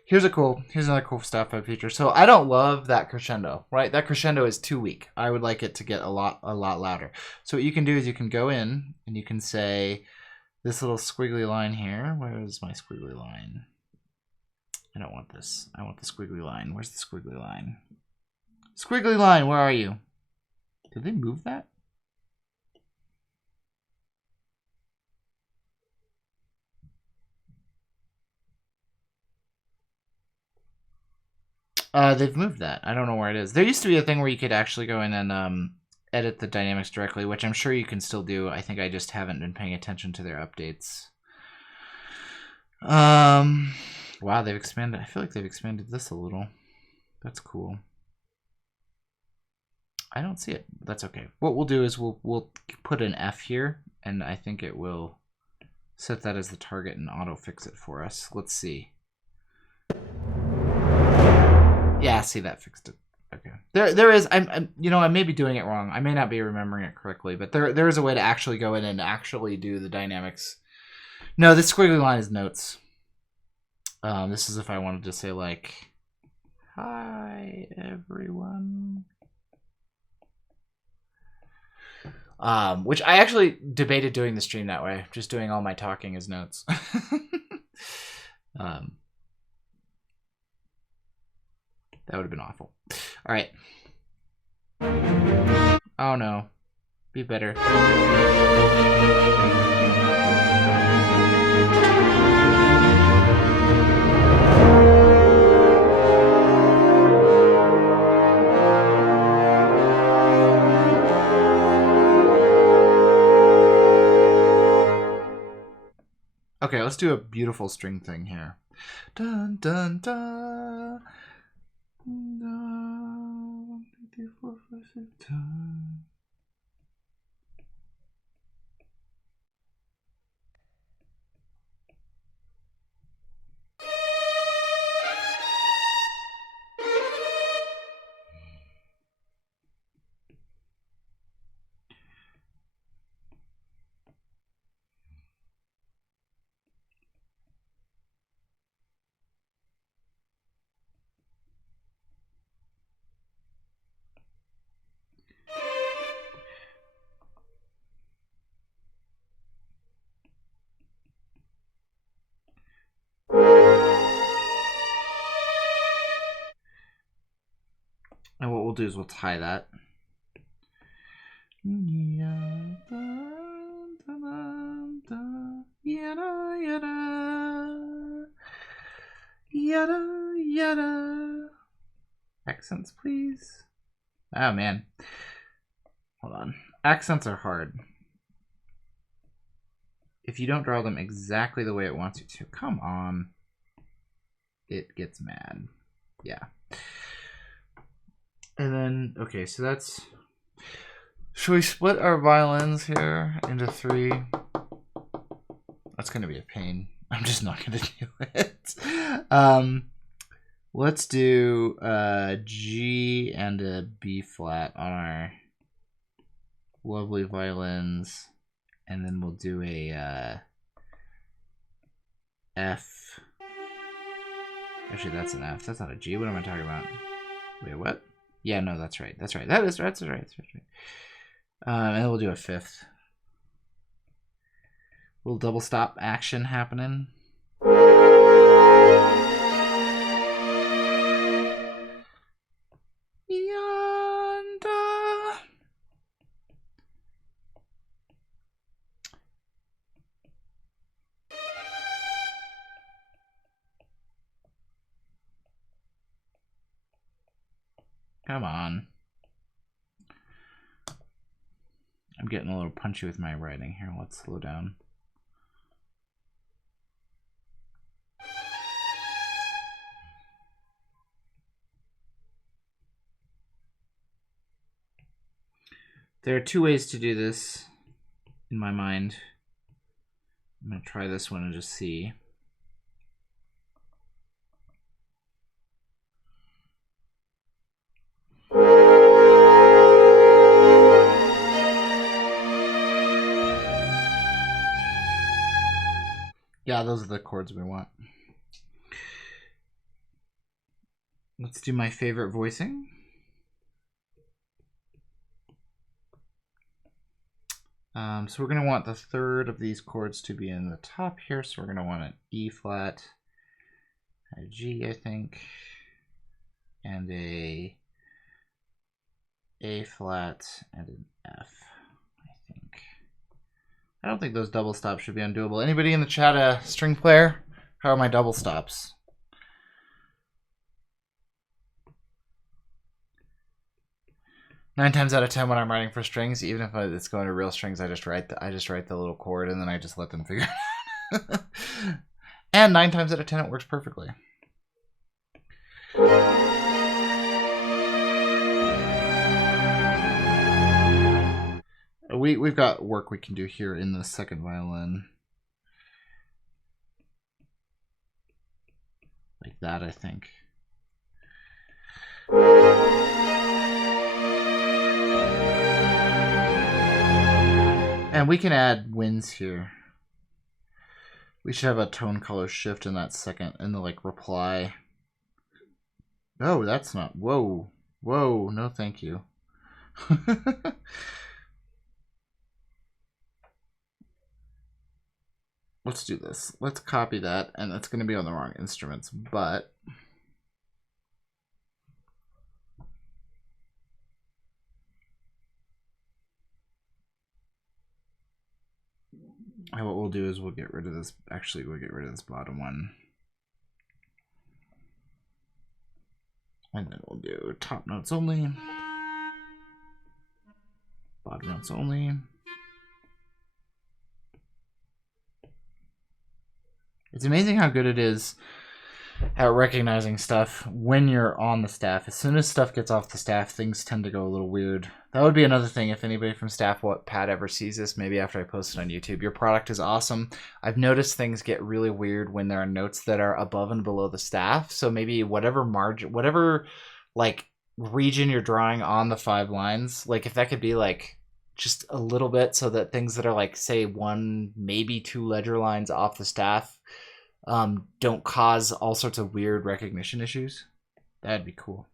Here's another cool StaffPad feature. So I don't love that crescendo, right? That crescendo is too weak. I would like it to get a lot louder. So what you can do is you can go in and you can say this little squiggly line here. Where is my squiggly line? I don't want this. I want the squiggly line. Where's the squiggly line? Squiggly line, where are you? Did they move that? They've moved that. I don't know where it is. There used to be a thing where you could actually go in and edit the dynamics directly, which I'm sure you can still do. I think I just haven't been paying attention to their updates. Wow, they've expanded. I feel like they've expanded this a little. That's cool. I don't see it. That's okay. What we'll do is we'll put an F here, and I think it will set that as the target and auto fix it for us. Let's see. Yeah, see, that fixed it. Okay. There is. I'm you know, I may be doing it wrong. I may not be remembering it correctly, but there is a way to actually go in and actually do the dynamics. No, this squiggly line is notes. This is if I wanted to say like, hi everyone. Which I actually debated doing the stream that way, just doing all my talking as notes. That would have been awful. All right. Oh no. Be better. Okay, let's do a beautiful string thing here. Dun dun dun. Dun, 3, 4, 5, 6, dun. And what we'll do is we'll tie that. Yada yada. Accents, please. Oh man. Hold on. Accents are hard. If you don't draw them exactly the way it wants you to, come on. It gets mad. Yeah. And then, okay, so that's... Should we split our violins here into 3? That's going to be a pain. I'm just not going to do it. Let's do a G and a B flat on our lovely violins. And then we'll do a F Actually, that's an F. That's not a G. What am I talking about? Wait, what? Yeah, no, that's right. That's right. That's right. That's right. And we'll do a fifth. Little double stop action happening. Yonder. Come on. I'm getting a little punchy with my writing here. Let's slow down. There are two ways to do this in my mind. I'm going to try this one and just see. Yeah, those are the chords we want. Let's do my favorite voicing. So we're going to want the third of these chords to be in the top here. So we're going to want an E flat, a G, I think, and a flat and an F, I think. I don't think those double stops should be undoable. Anybody in the chat a string player? How are my double stops? Nine times out of 10 when I'm writing for strings, even if it's going to real strings, I just write the little chord and then I just let them figure it out. And 9 times out of 10 it works perfectly. We've got work we can do here in the second violin. Like that, I think. And we can add winds here. We should have a tone color shift in that second, in the like reply. Oh, that's not, whoa, no thank you. Let's do this. Let's copy that, and that's going to be on the wrong instruments, but what we'll do is we'll get rid of this. Actually, we'll get rid of this bottom one. And then we'll do top notes only. Bottom notes only. It's amazing how good it is at recognizing stuff when you're on the staff. As soon as stuff gets off the staff, things tend to go a little weird. That would be another thing if anybody from StaffPad ever sees this, maybe after I post it on YouTube. Your product is awesome. I've noticed things get really weird when there are notes that are above and below the staff. So maybe whatever margin, whatever like region you're drawing on the 5 lines, like if that could be like just a little bit so that things that are like say 1, maybe 2 ledger lines off the staff don't cause all sorts of weird recognition issues. That'd be cool.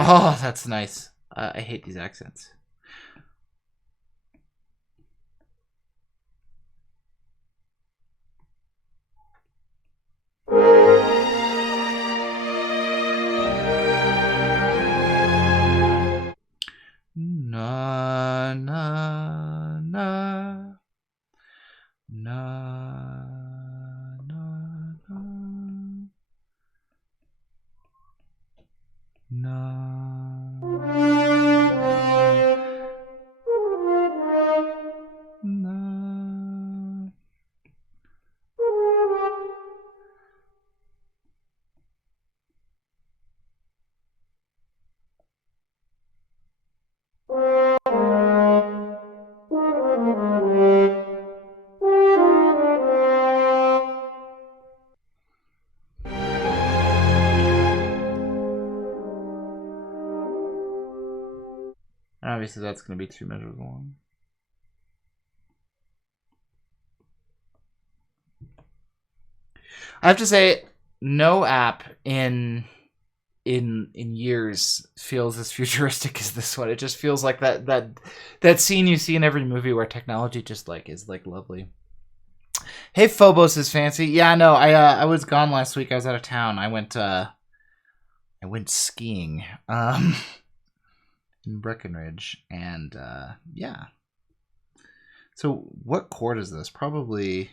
Oh, that's nice. I hate these accents. Na na na na na na na. obviously that's going to be 2 measures long. I have to say, no app in years feels as futuristic as this one. It just feels like that scene you see in every movie where technology just like is like lovely. Hey, Phobos is fancy. Yeah, no, I was gone last week. I was out of town. I went skiing in Breckenridge, and yeah. So what chord is this? Probably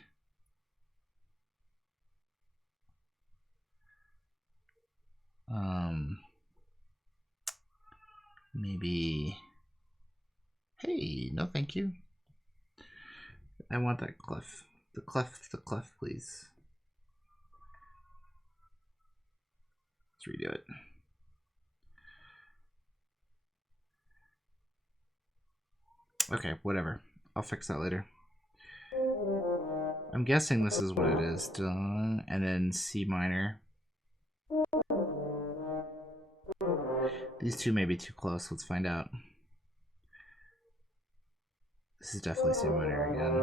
maybe. Hey, no thank you. I want that clef. The clef, please. Let's redo it. Okay, whatever. I'll fix that later. I'm guessing this is what it is. And then C minor. These two may be too close. Let's find out. This is definitely C minor again.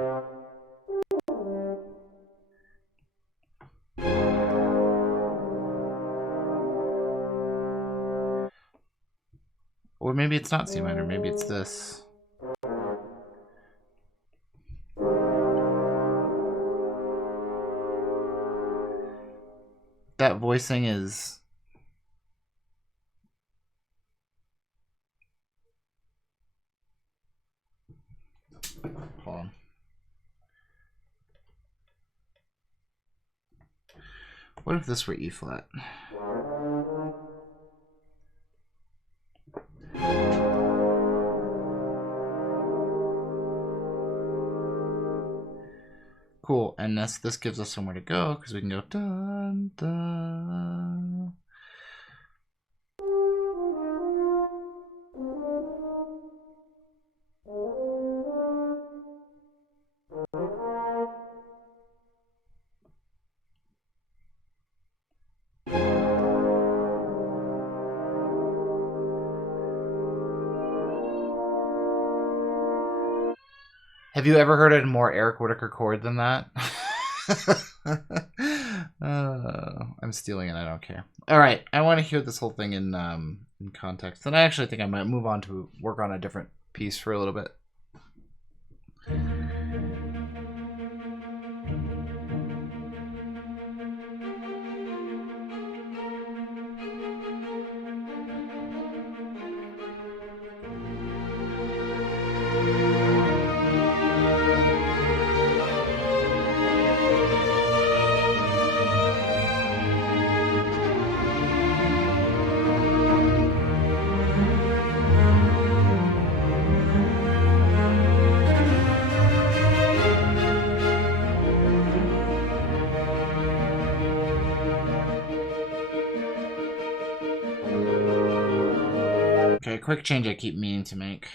Or maybe it's not C minor. Maybe it's this. That voicing is... Hold on. What if this were E flat? Cool, and this gives us somewhere to go because we can go dun dun. Have you ever heard a more Eric Whitacre chord than that? I'm stealing it. I don't care. All right, I want to hear this whole thing in context, and I actually think I might move on to work on a different piece for a little bit. Okay, quick change I keep meaning to make.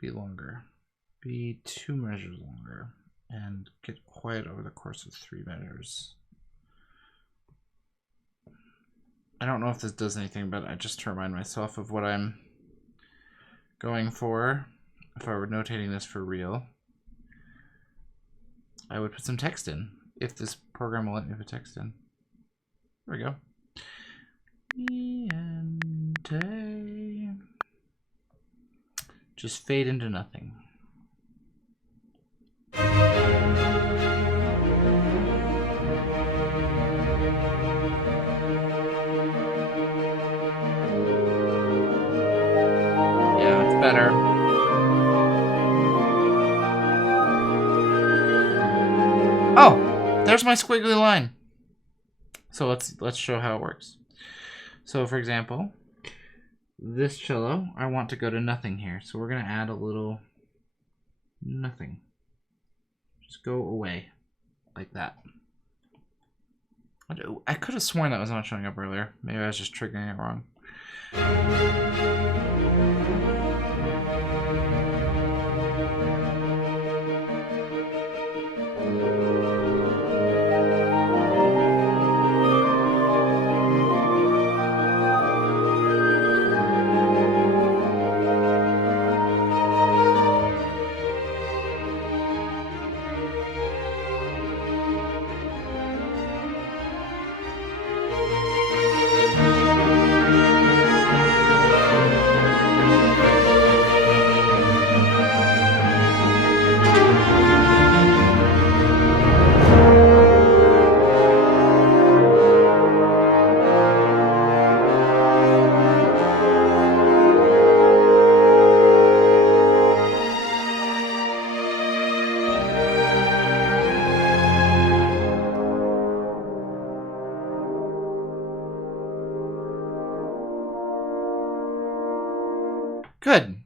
Be longer. Be 2 measures longer. And get quiet over the course of 3 measures. I don't know if this does anything, but I just to remind myself of what I'm going for. If I were notating this for real, I would put some text in. If this program will let me put text in. There we go. Just fade into nothing. Yeah, it's better. Oh, there's my squiggly line. So let's show how it works. So for example, this cello, I want to go to nothing here. So we're going to add a little nothing. Just go away like that. I could have sworn that was not showing up earlier. Maybe I was just triggering it wrong.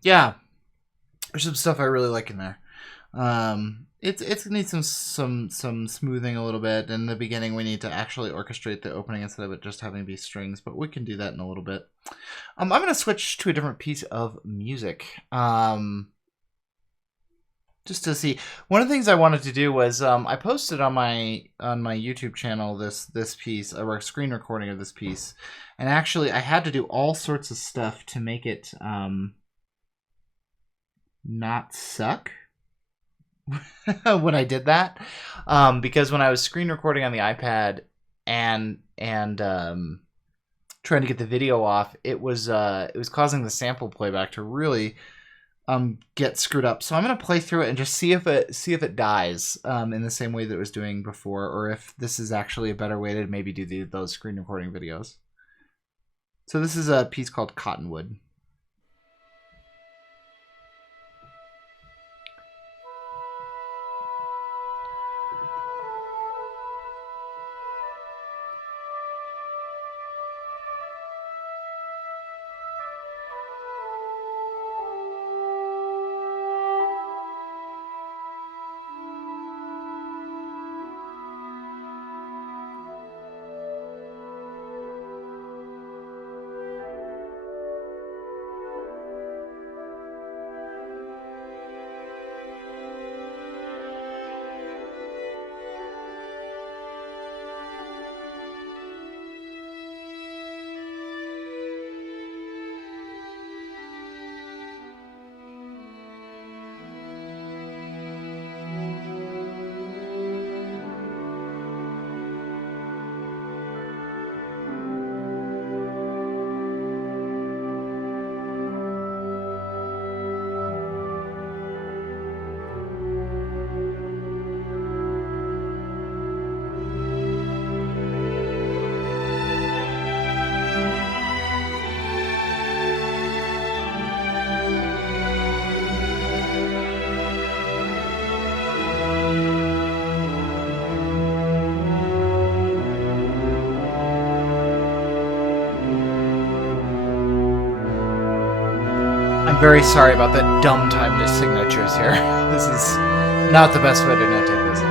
Yeah, there's some stuff I really like in there. It needs some smoothing a little bit. In the beginning, we need to actually orchestrate the opening instead of it just having to be strings, but we can do that in a little bit. I'm gonna switch to a different piece of music. Just to see, one of the things I wanted to do was I posted on my YouTube channel this piece, or a screen recording of this piece, and actually I had to do all sorts of stuff to make it not suck when I did that, because when I was screen recording on the iPad and trying to get the video off, it was causing the sample playback to really get screwed up. So I'm gonna play through it and just see if it dies in the same way that it was doing before, or if this is actually a better way to maybe do those screen recording videos. So this is a piece called Cottonwood. I'm very sorry about the dumb timed signatures here. This is not the best way to notate this.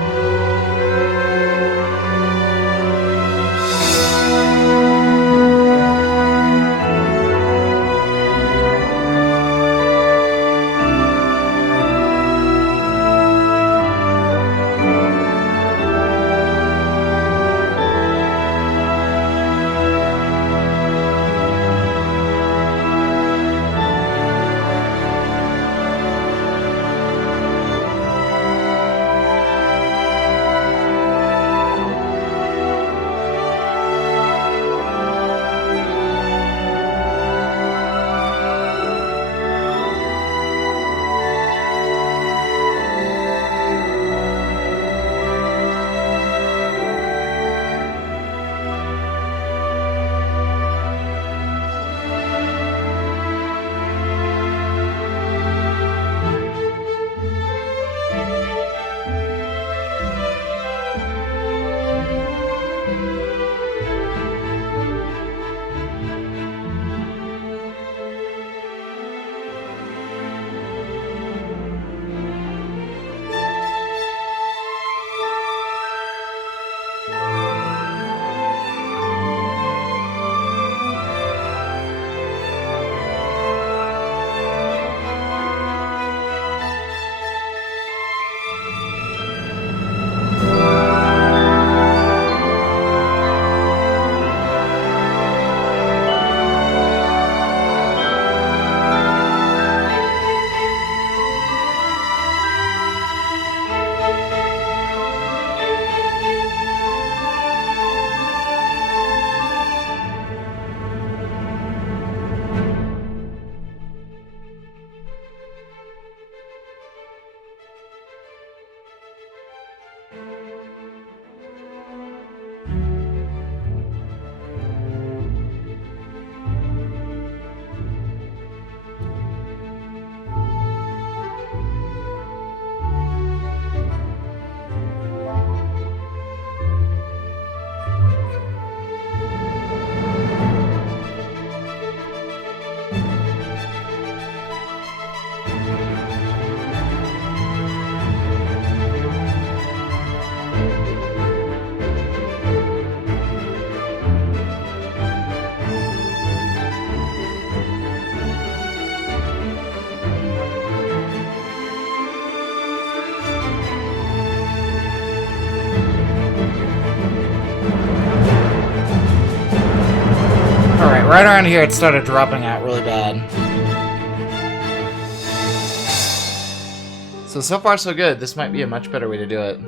right around here it started dropping out really bad. So far so good. This might be a much better way to do it.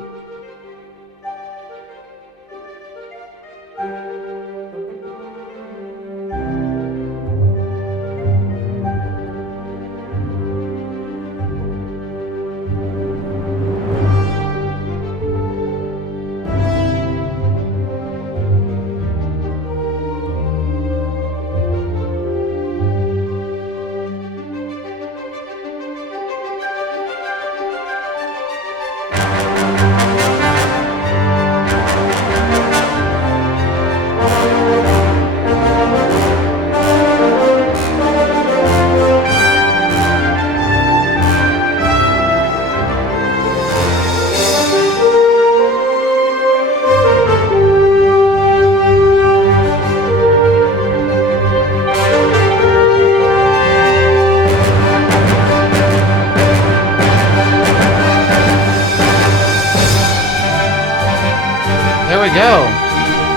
There we go.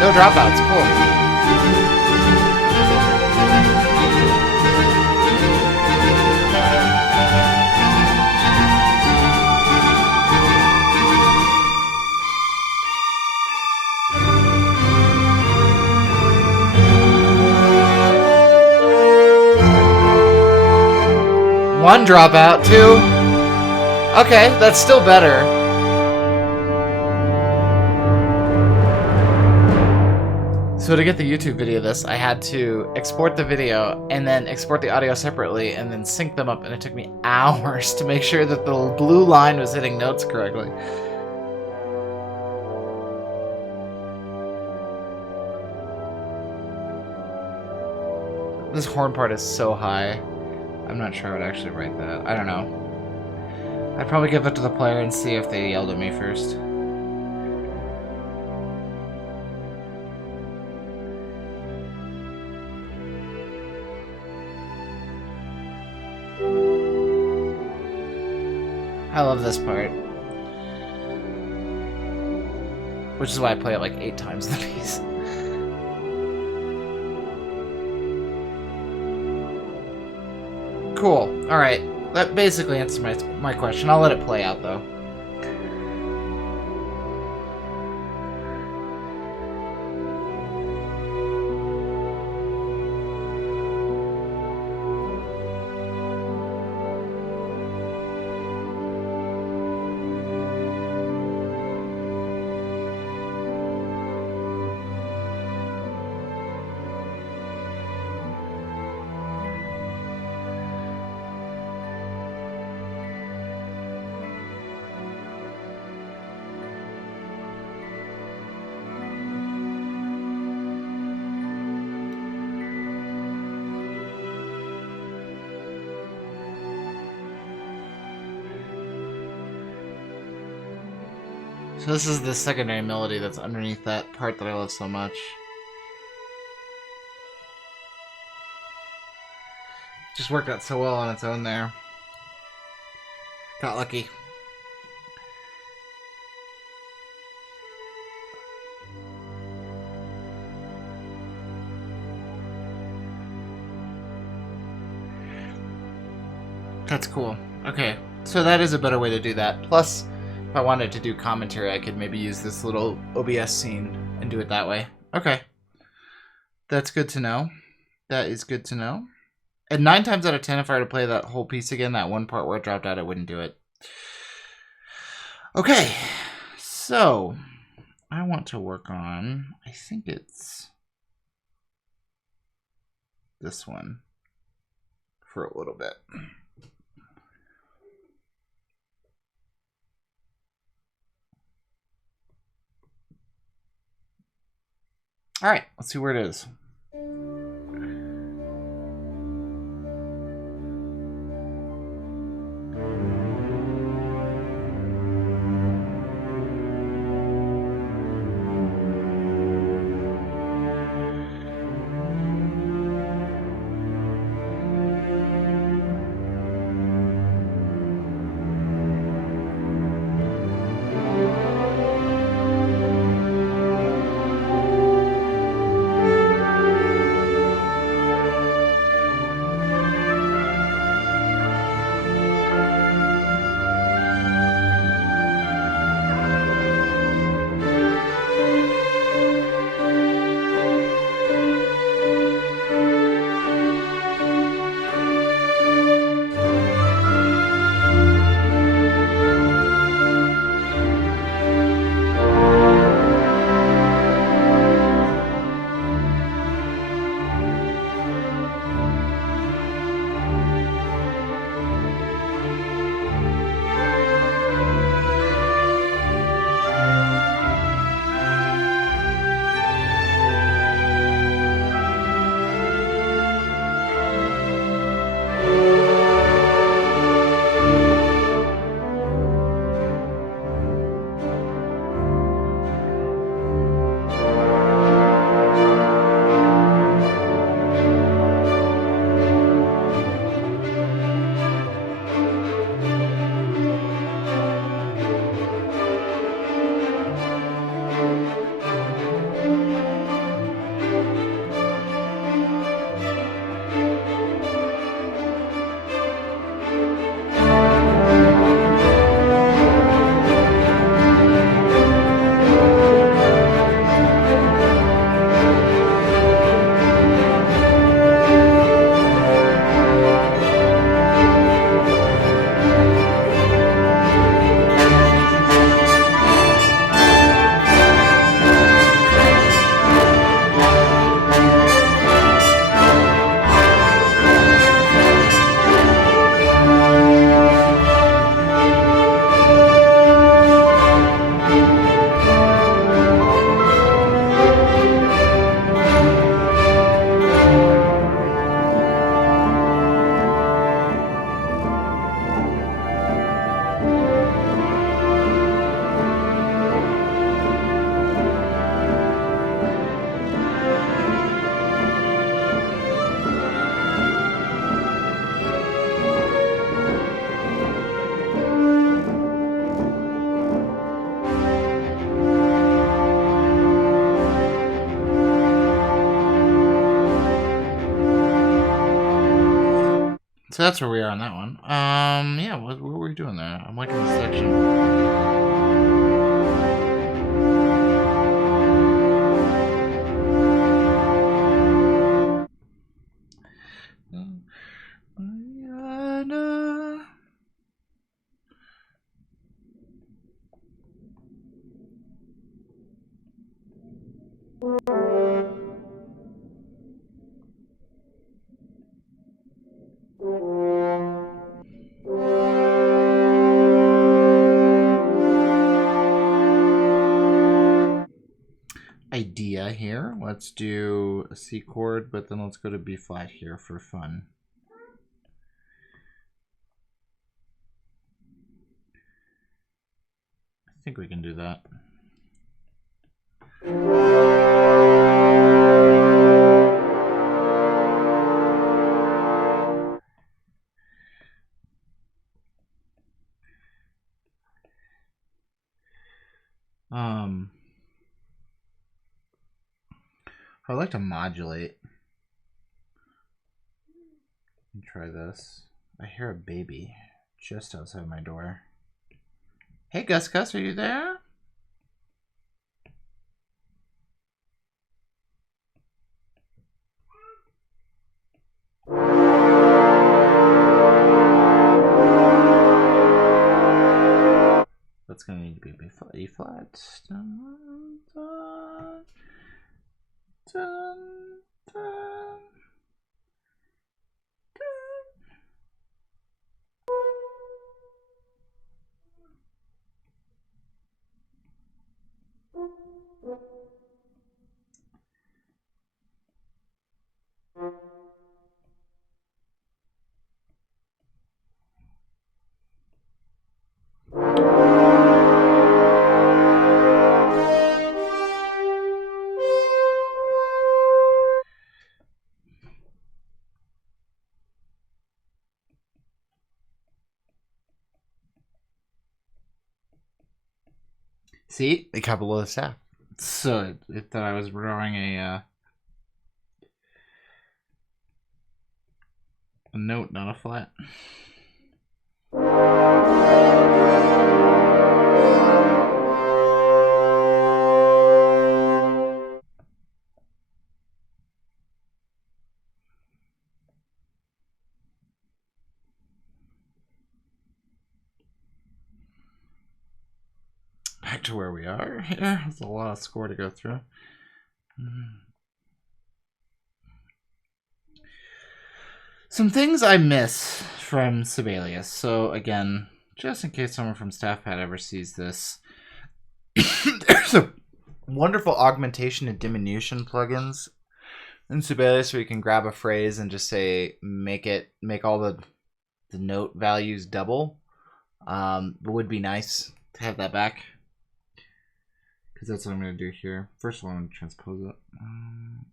No dropouts. Cool. One dropout, two. Okay, that's still better. So to get the YouTube video of this, I had to export the video and then export the audio separately and then sync them up, and it took me hours to make sure that the blue line was hitting notes correctly. This horn part is so high. I'm not sure I would actually write that. I don't know. I'd probably give it to the player and see if they yelled at me first. I love this part. Which is why I play it like 8 times the piece. Cool. Alright. That basically answers my question. I'll let it play out though. So this is the secondary melody that's underneath that part that I love so much. Just worked out so well on its own there. Got lucky. That's cool. Okay, so that is a better way to do that. Plus, if I wanted to do commentary, I could maybe use this little OBS scene and do it that way. Okay. That's good to know. That is good to know. And 9 times out of 10, if I were to play that whole piece again, that one part where it dropped out, I wouldn't do it. Okay. So, I want to work on, I think it's this one for a little bit. All right, let's see where it is. So that's where we are on that one. Yeah, what were we doing there? I'm liking this section. Idea here. Let's do a C chord, but then let's go to B flat here for fun. I think we can do that. I'd like to modulate. Let me try this. I hear a baby just outside my door. Hey, Gus, are you there? That's gonna need to be E flat. Dun, dun, dun, dun. See, a couple of the staff. So it thought I was drawing a note, not a flat. Back to where we are here. There's a lot of score to go through. Some things I miss from Sibelius. So again, just in case someone from StaffPad ever sees this, there's a wonderful augmentation and diminution plugins in Sibelius where you can grab a phrase and just say make all the note values double. It would be nice to have that back, because that's what I'm going to do here. First of all, I'm going to transpose it.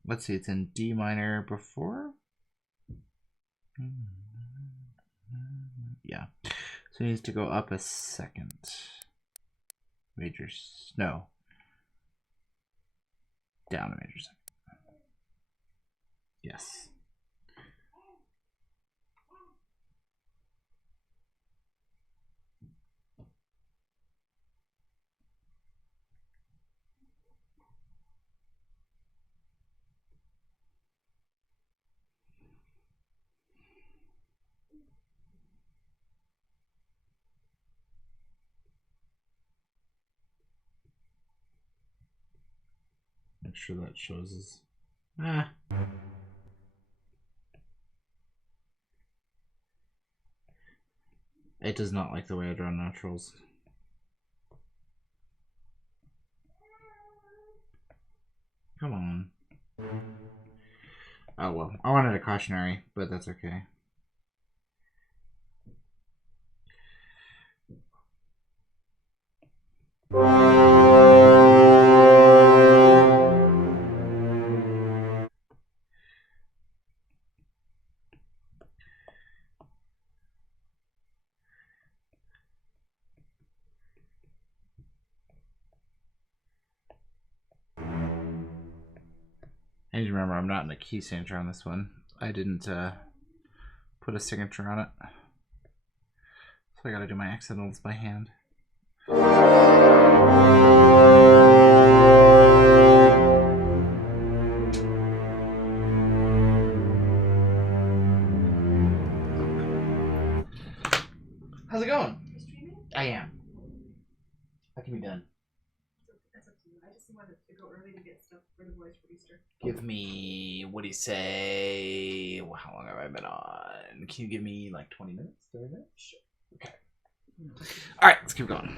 Let's see, it's in D minor before. Yeah, so it needs to go up a second. Major, no, down a major second. Yes. Make sure that shows us. It does not like the way I draw naturals. Come on. Oh well, I wanted a cautionary, but that's okay. I need to remember I'm not in the key signature on this one. I didn't put a signature on it. So I gotta do my accidentals by hand. How's it going? I am. That can be done. That's up to you. I just wanted to go early to get stuff for the boys for Easter. Give me, what do you say? How long have I been on? Can you give me like 20 minutes? 30 minutes? Sure. Okay. All right, let's keep going.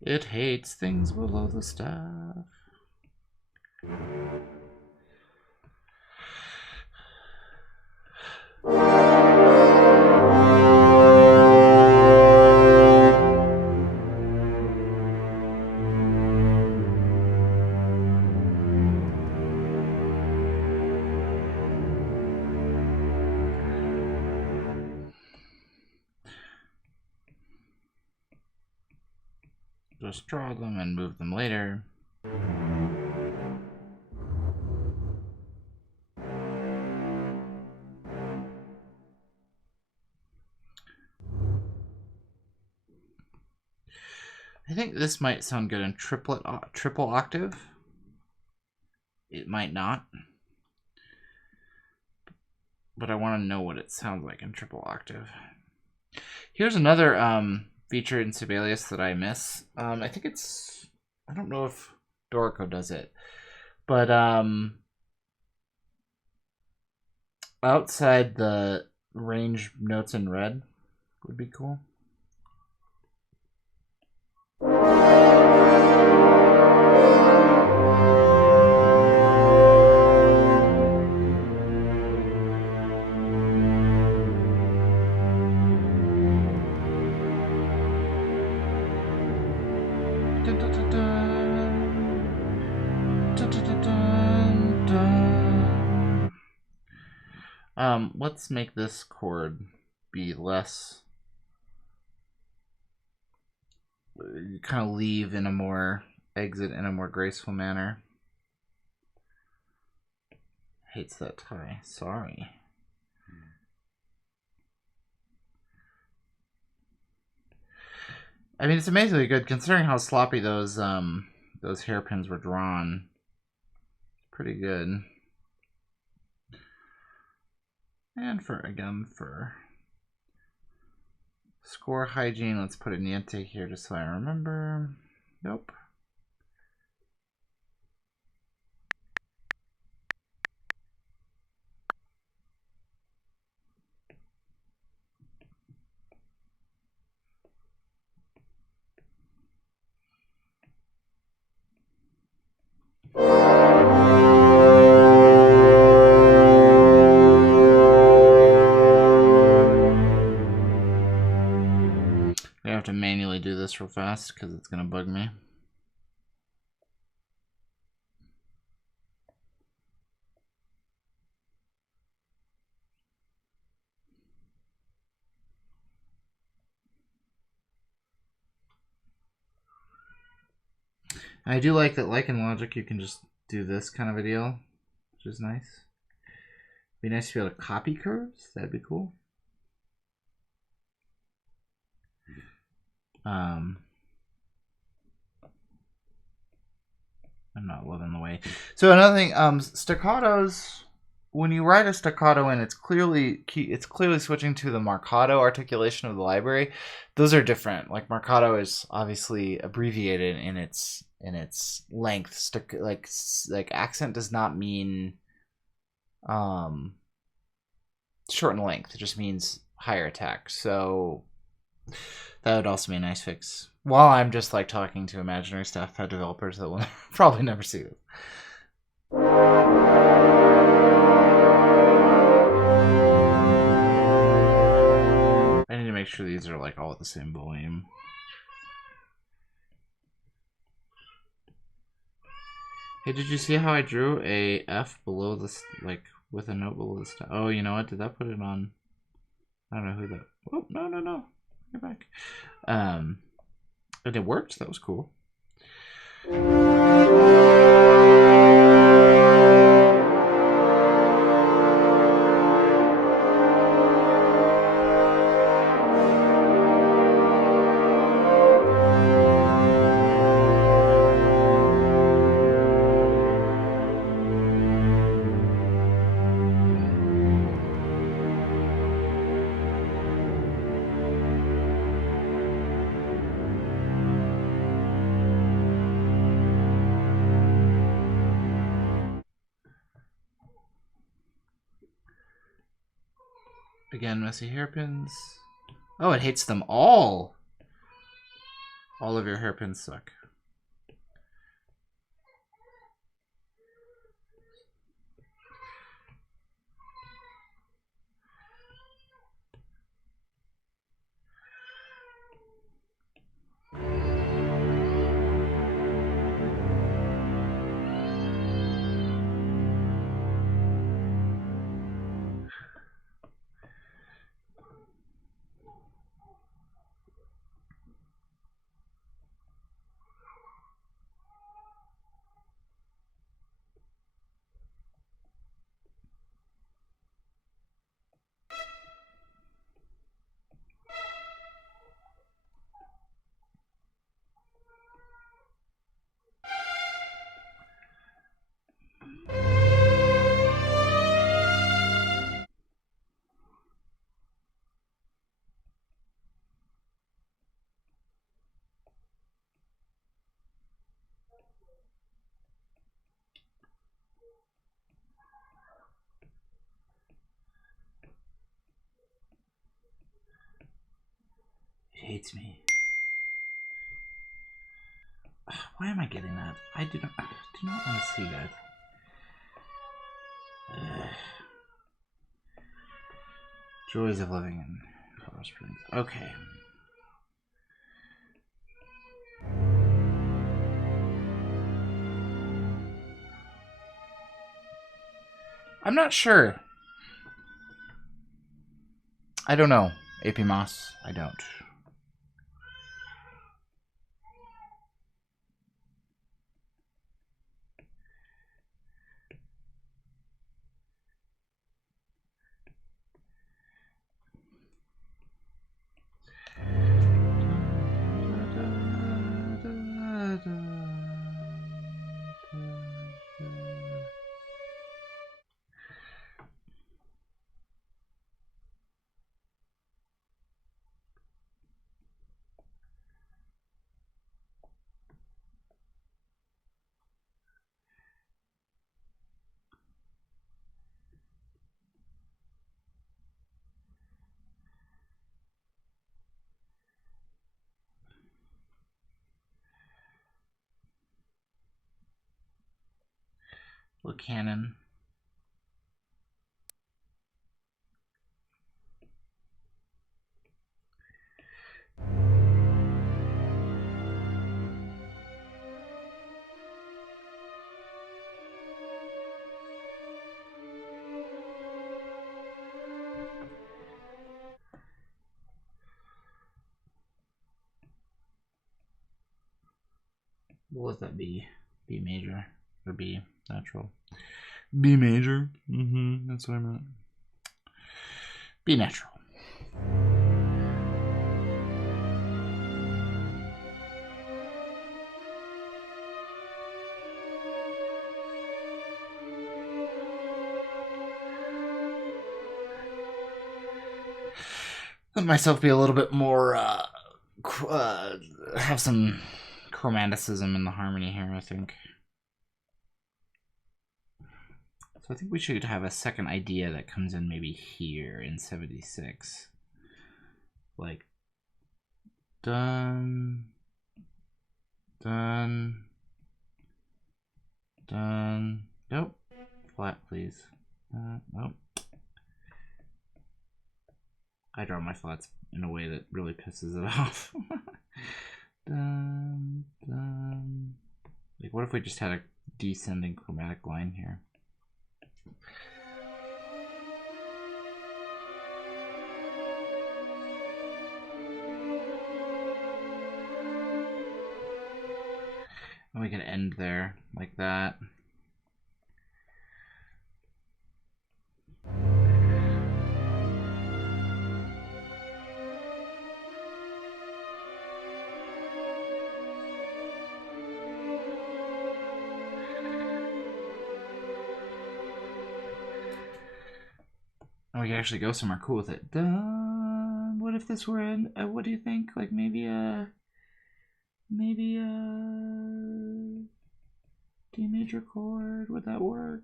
It hates things below the staff. Just draw them and move them later. I think this might sound good in triple octave. It might not. But I want to know what it sounds like in triple octave. Here's another feature in Sibelius that I miss. I think it's, I don't know if Dorico does it, but outside the range notes in red would be cool. Let's make this chord be less, kind of leave in a more, exit in a more graceful manner. Hates that tie, sorry. I mean, it's amazingly good considering how sloppy those hairpins were drawn. Pretty good. And for score hygiene, let's put a niente here just so I remember. Nope. I have to manually do this real fast because it's gonna bug me. I do like that, like in Logic, you can just do this kind of a deal, which is nice. Be nice to be able to copy curves. That'd be cool. I'm not loving the way. So another thing, staccatos. When you write a staccato in, it's clearly switching to the marcato articulation of the library. Those are different. Like marcato is obviously abbreviated in its length. Like accent does not mean short in length. It just means higher attack. So that would also be a nice fix. While I'm just like talking to imaginary StaffPad developers that will probably never see this. I need to make sure these are like all at the same volume. Hey, did you see how I drew a F below this, like with a note below the staff? Oh, you know what? Did that put it on? I don't know who that. Oh, no. Get back. And it worked. That was cool. Again, messy hairpins. Oh, it hates them all. All of your hairpins suck. It hates me. Why am I getting that? I do not want to see that. Joys of living in Colorado Springs. Okay. I'm not sure. I don't know. AP Moss, I don't. Little cannon. What would that be? B major or B natural? B major. That's what I meant. B natural. Let myself be a little bit more, have some chromaticism in the harmony here, I think. So I think we should have a second idea that comes in maybe here in 76. Like, done, done, done. Nope. Flat, please. Nope. I draw my flats in a way that really pisses it off. Dun, dun. Like, what if we just had a descending chromatic line here? And we can end there like that. And we can actually go somewhere cool with it. Dun. What if this were an, what do you think? Like maybe a D major chord, would that work?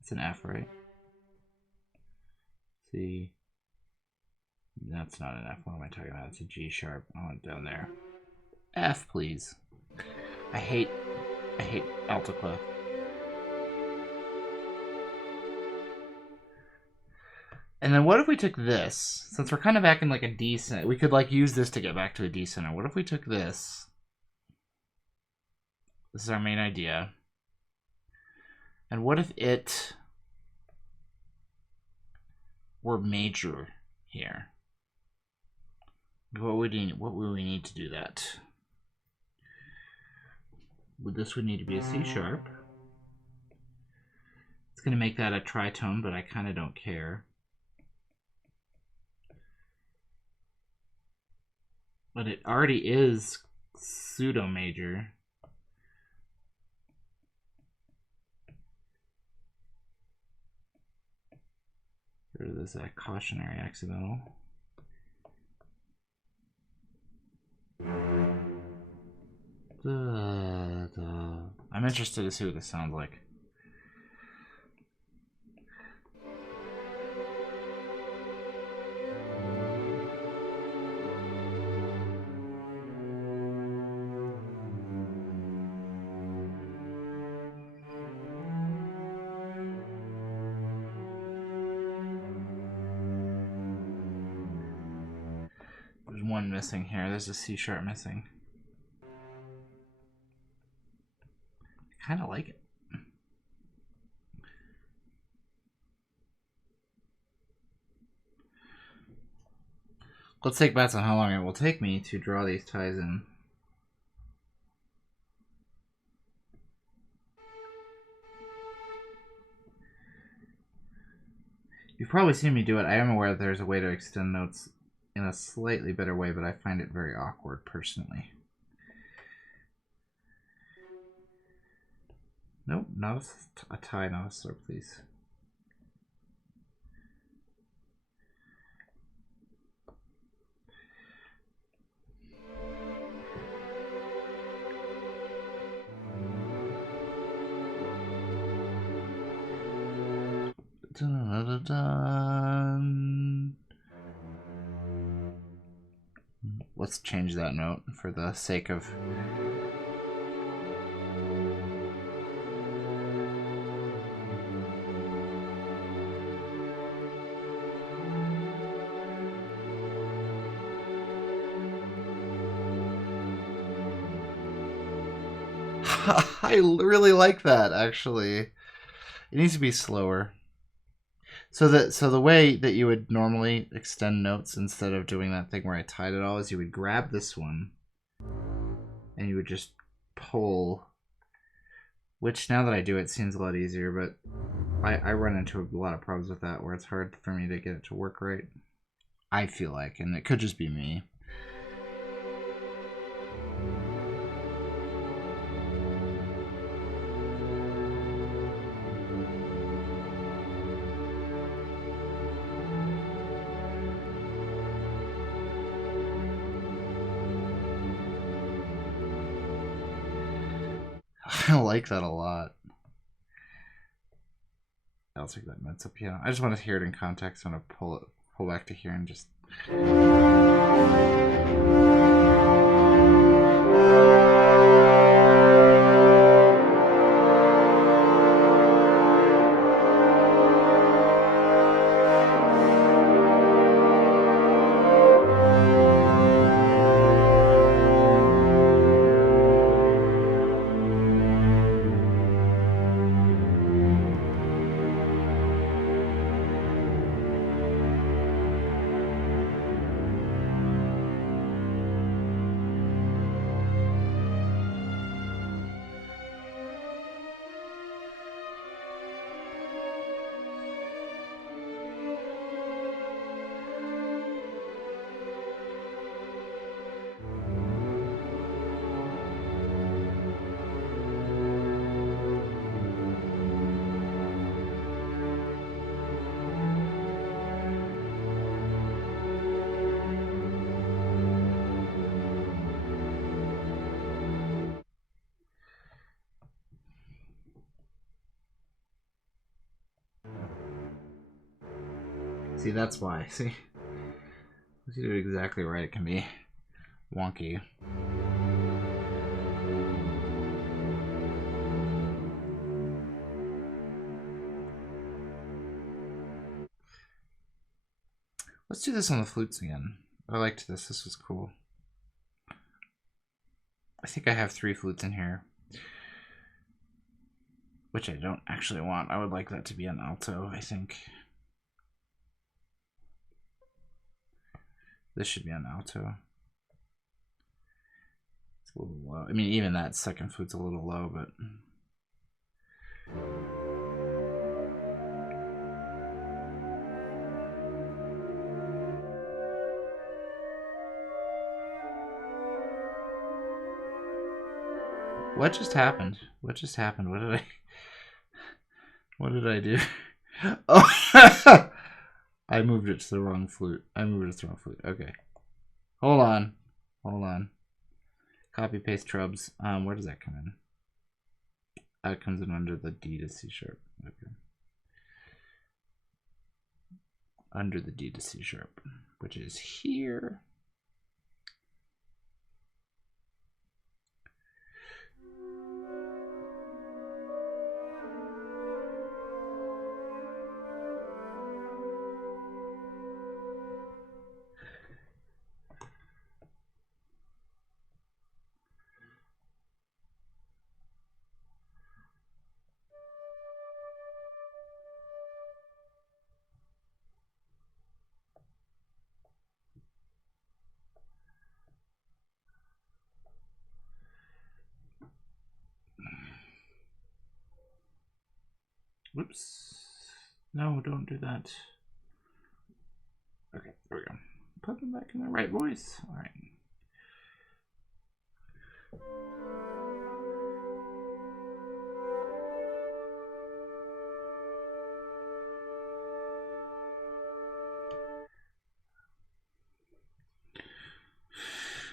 It's an F, right? C, That's not an F. What am I talking about? It's a G sharp. I want it down there. F, please. I hate alto clef. And then what if we took this? Since we're kind of back in like a D center, we could like use this to get back to a D center. What if we took this? This is our main idea. And what if it were major here? What would we need to do that? This would need to be a C sharp. It's going to make that a tritone, but I kind of don't care. But it already is pseudo major. Or is this a cautionary accidental? I'm interested to see what this sounds like. There's one missing here. There's a C sharp missing. I kind of like it. Let's take bets on how long it will take me to draw these ties in. You've probably seen me do it. I am aware that there's a way to extend notes in a slightly better way, but I find it very awkward personally. Nope, not a tie, not a slur, please. Dun-dun-dun-dun. Let's change that note for the sake of... I really like that, actually. It needs to be slower. So the way that you would normally extend notes instead of doing that thing where I tied it all is you would grab this one and you would just pull, which now that I do it seems a lot easier, but I run into a lot of problems with that where it's hard for me to get it to work right. I feel like, and it could just be me. I like that a lot. I'll take that mezzo piano. I just want to hear it in context. I'm gonna pull back to here and just. See, that's why. See? If you do it exactly right, it can be wonky. Let's do this on the flutes again. I liked this. This was cool. I think I have 3 flutes in here, which I don't actually want. I would like that to be an alto, I think. This should be an alto. It's a little low. I mean, even that second flute's a little low, but... What just happened? What just happened? What did I... What did I do? Oh! I moved it to the wrong flute. Okay. Hold on. Copy, paste, trubs. Where does that come in? It comes in under the D to C sharp. Okay. Under the D to C sharp, which is here. Whoops. No, don't do that. Okay, there we go. Put them back in the right voice. All right.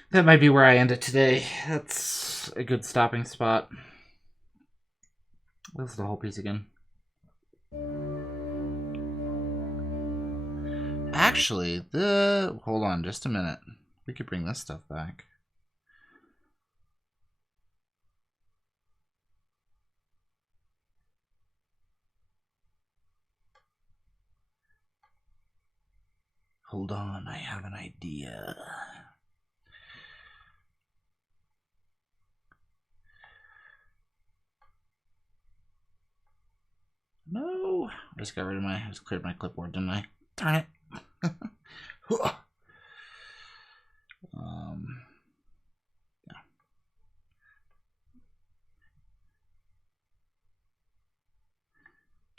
That might be where I end it today. That's a good stopping spot. This is the whole piece again. Actually, hold on just a minute. We could bring this stuff back. Hold on, I have an idea. No, I just cleared my clipboard, didn't I? Darn it. Yeah.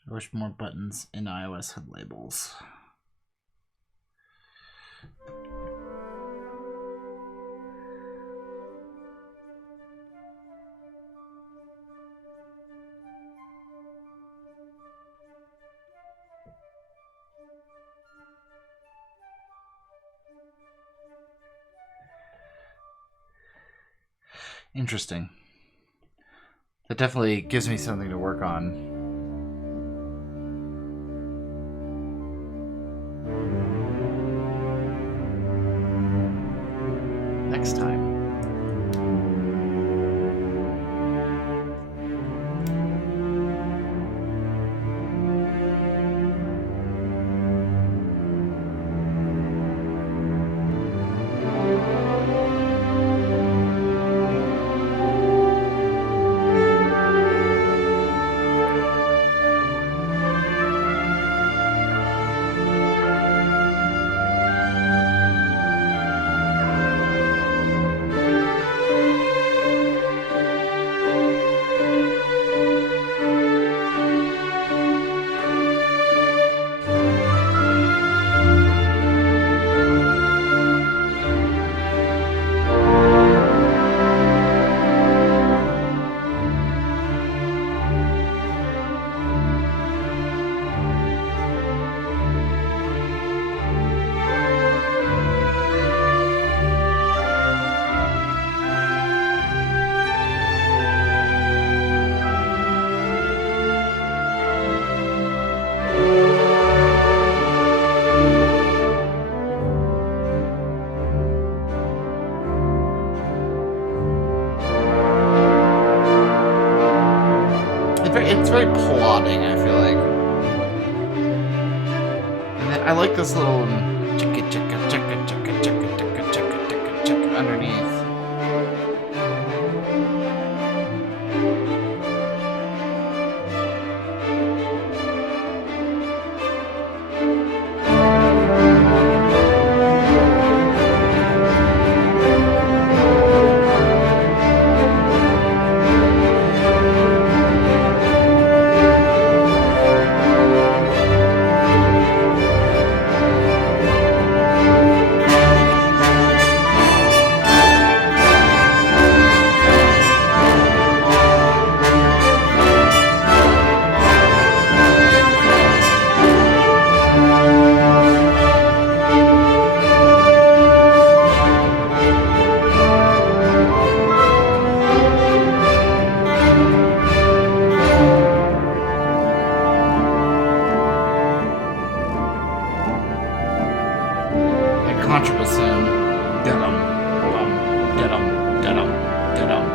I wish more buttons in iOS had labels. Interesting. That definitely gives me something to work on. Next time. like this little chicka chicka chicka chicka chicka chicka chicka chicka chicka underneath. Contrabassoon. Dum bum dum dum dum.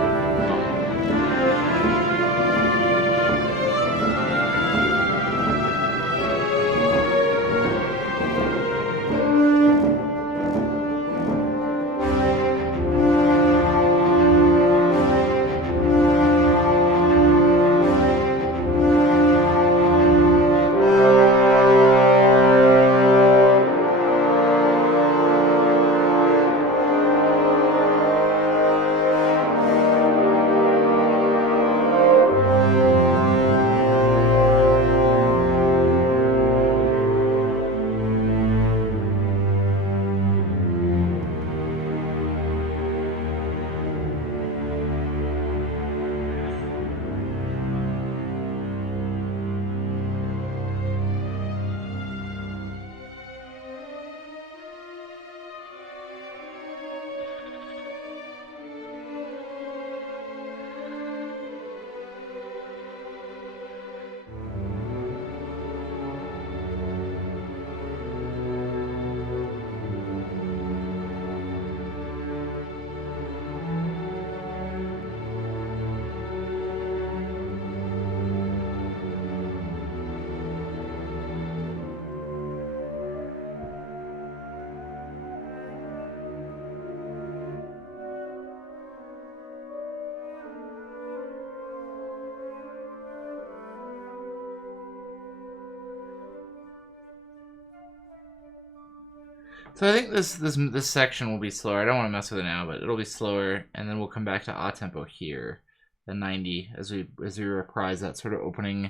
So I think this section will be slower. I don't want to mess with it now, but it'll be slower, and then we'll come back to a tempo here, the 90, as we reprise that sort of opening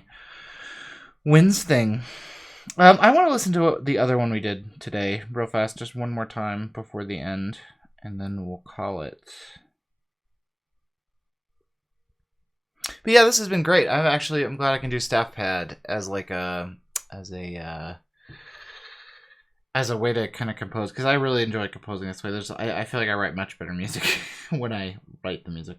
winds thing. I want to listen to the other one we did today real fast, just one more time before the end, and then we'll call it. But yeah, this has been great. I'm glad I can do StaffPad as like as a way to kind of compose, because I really enjoy composing this way. I feel like I write much better music when I write the music.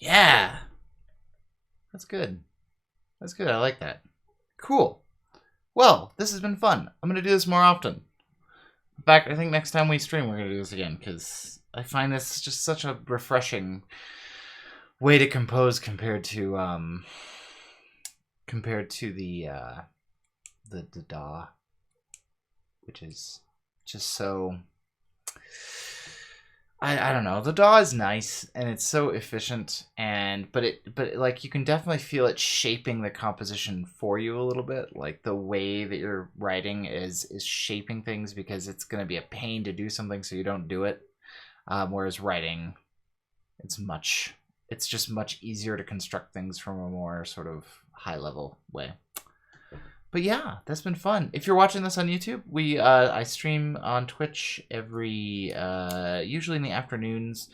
Yeah. That's good. That's good. I like that. Cool. Well, this has been fun. I'm going to do this more often. In fact, I think next time we stream, we're going to do this again, because I find this just such a refreshing way to compose compared to the DAW, which is just so... I don't know. The DAW is nice and it's so efficient, but like you can definitely feel it shaping the composition for you a little bit. Like the way that you're writing is shaping things, because it's going to be a pain to do something so you don't do it. Whereas writing, it's just much easier to construct things from a more sort of high level way. But yeah, that's been fun. If you're watching this on YouTube, I stream on Twitch every usually in the afternoons,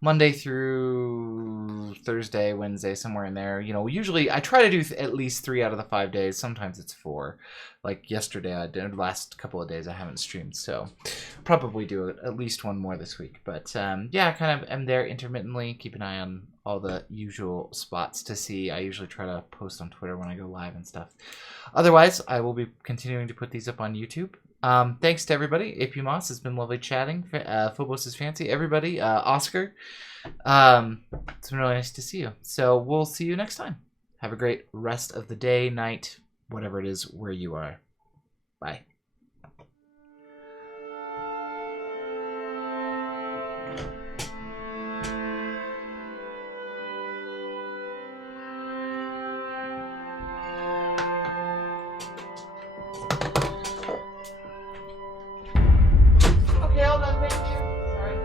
Monday through Thursday, Wednesday, somewhere in there. You know, usually I try to do at least 3 out of the 5 days. Sometimes it's 4. Like yesterday, I did. Last couple of days I haven't streamed, so probably do at least one more this week. But yeah, I kind of am there intermittently. Keep an eye on all the usual spots to see. I usually try to post on Twitter when I go live and stuff. Otherwise, I will be continuing to put these up on YouTube. Thanks to everybody. AP Moss, it's been lovely chatting. Phobos is Fancy. Everybody. Oscar. It's been really nice to see you. So we'll see you next time. Have a great rest of the day, night, whatever it is where you are. Bye. Okay, all done. Thank you. Sorry.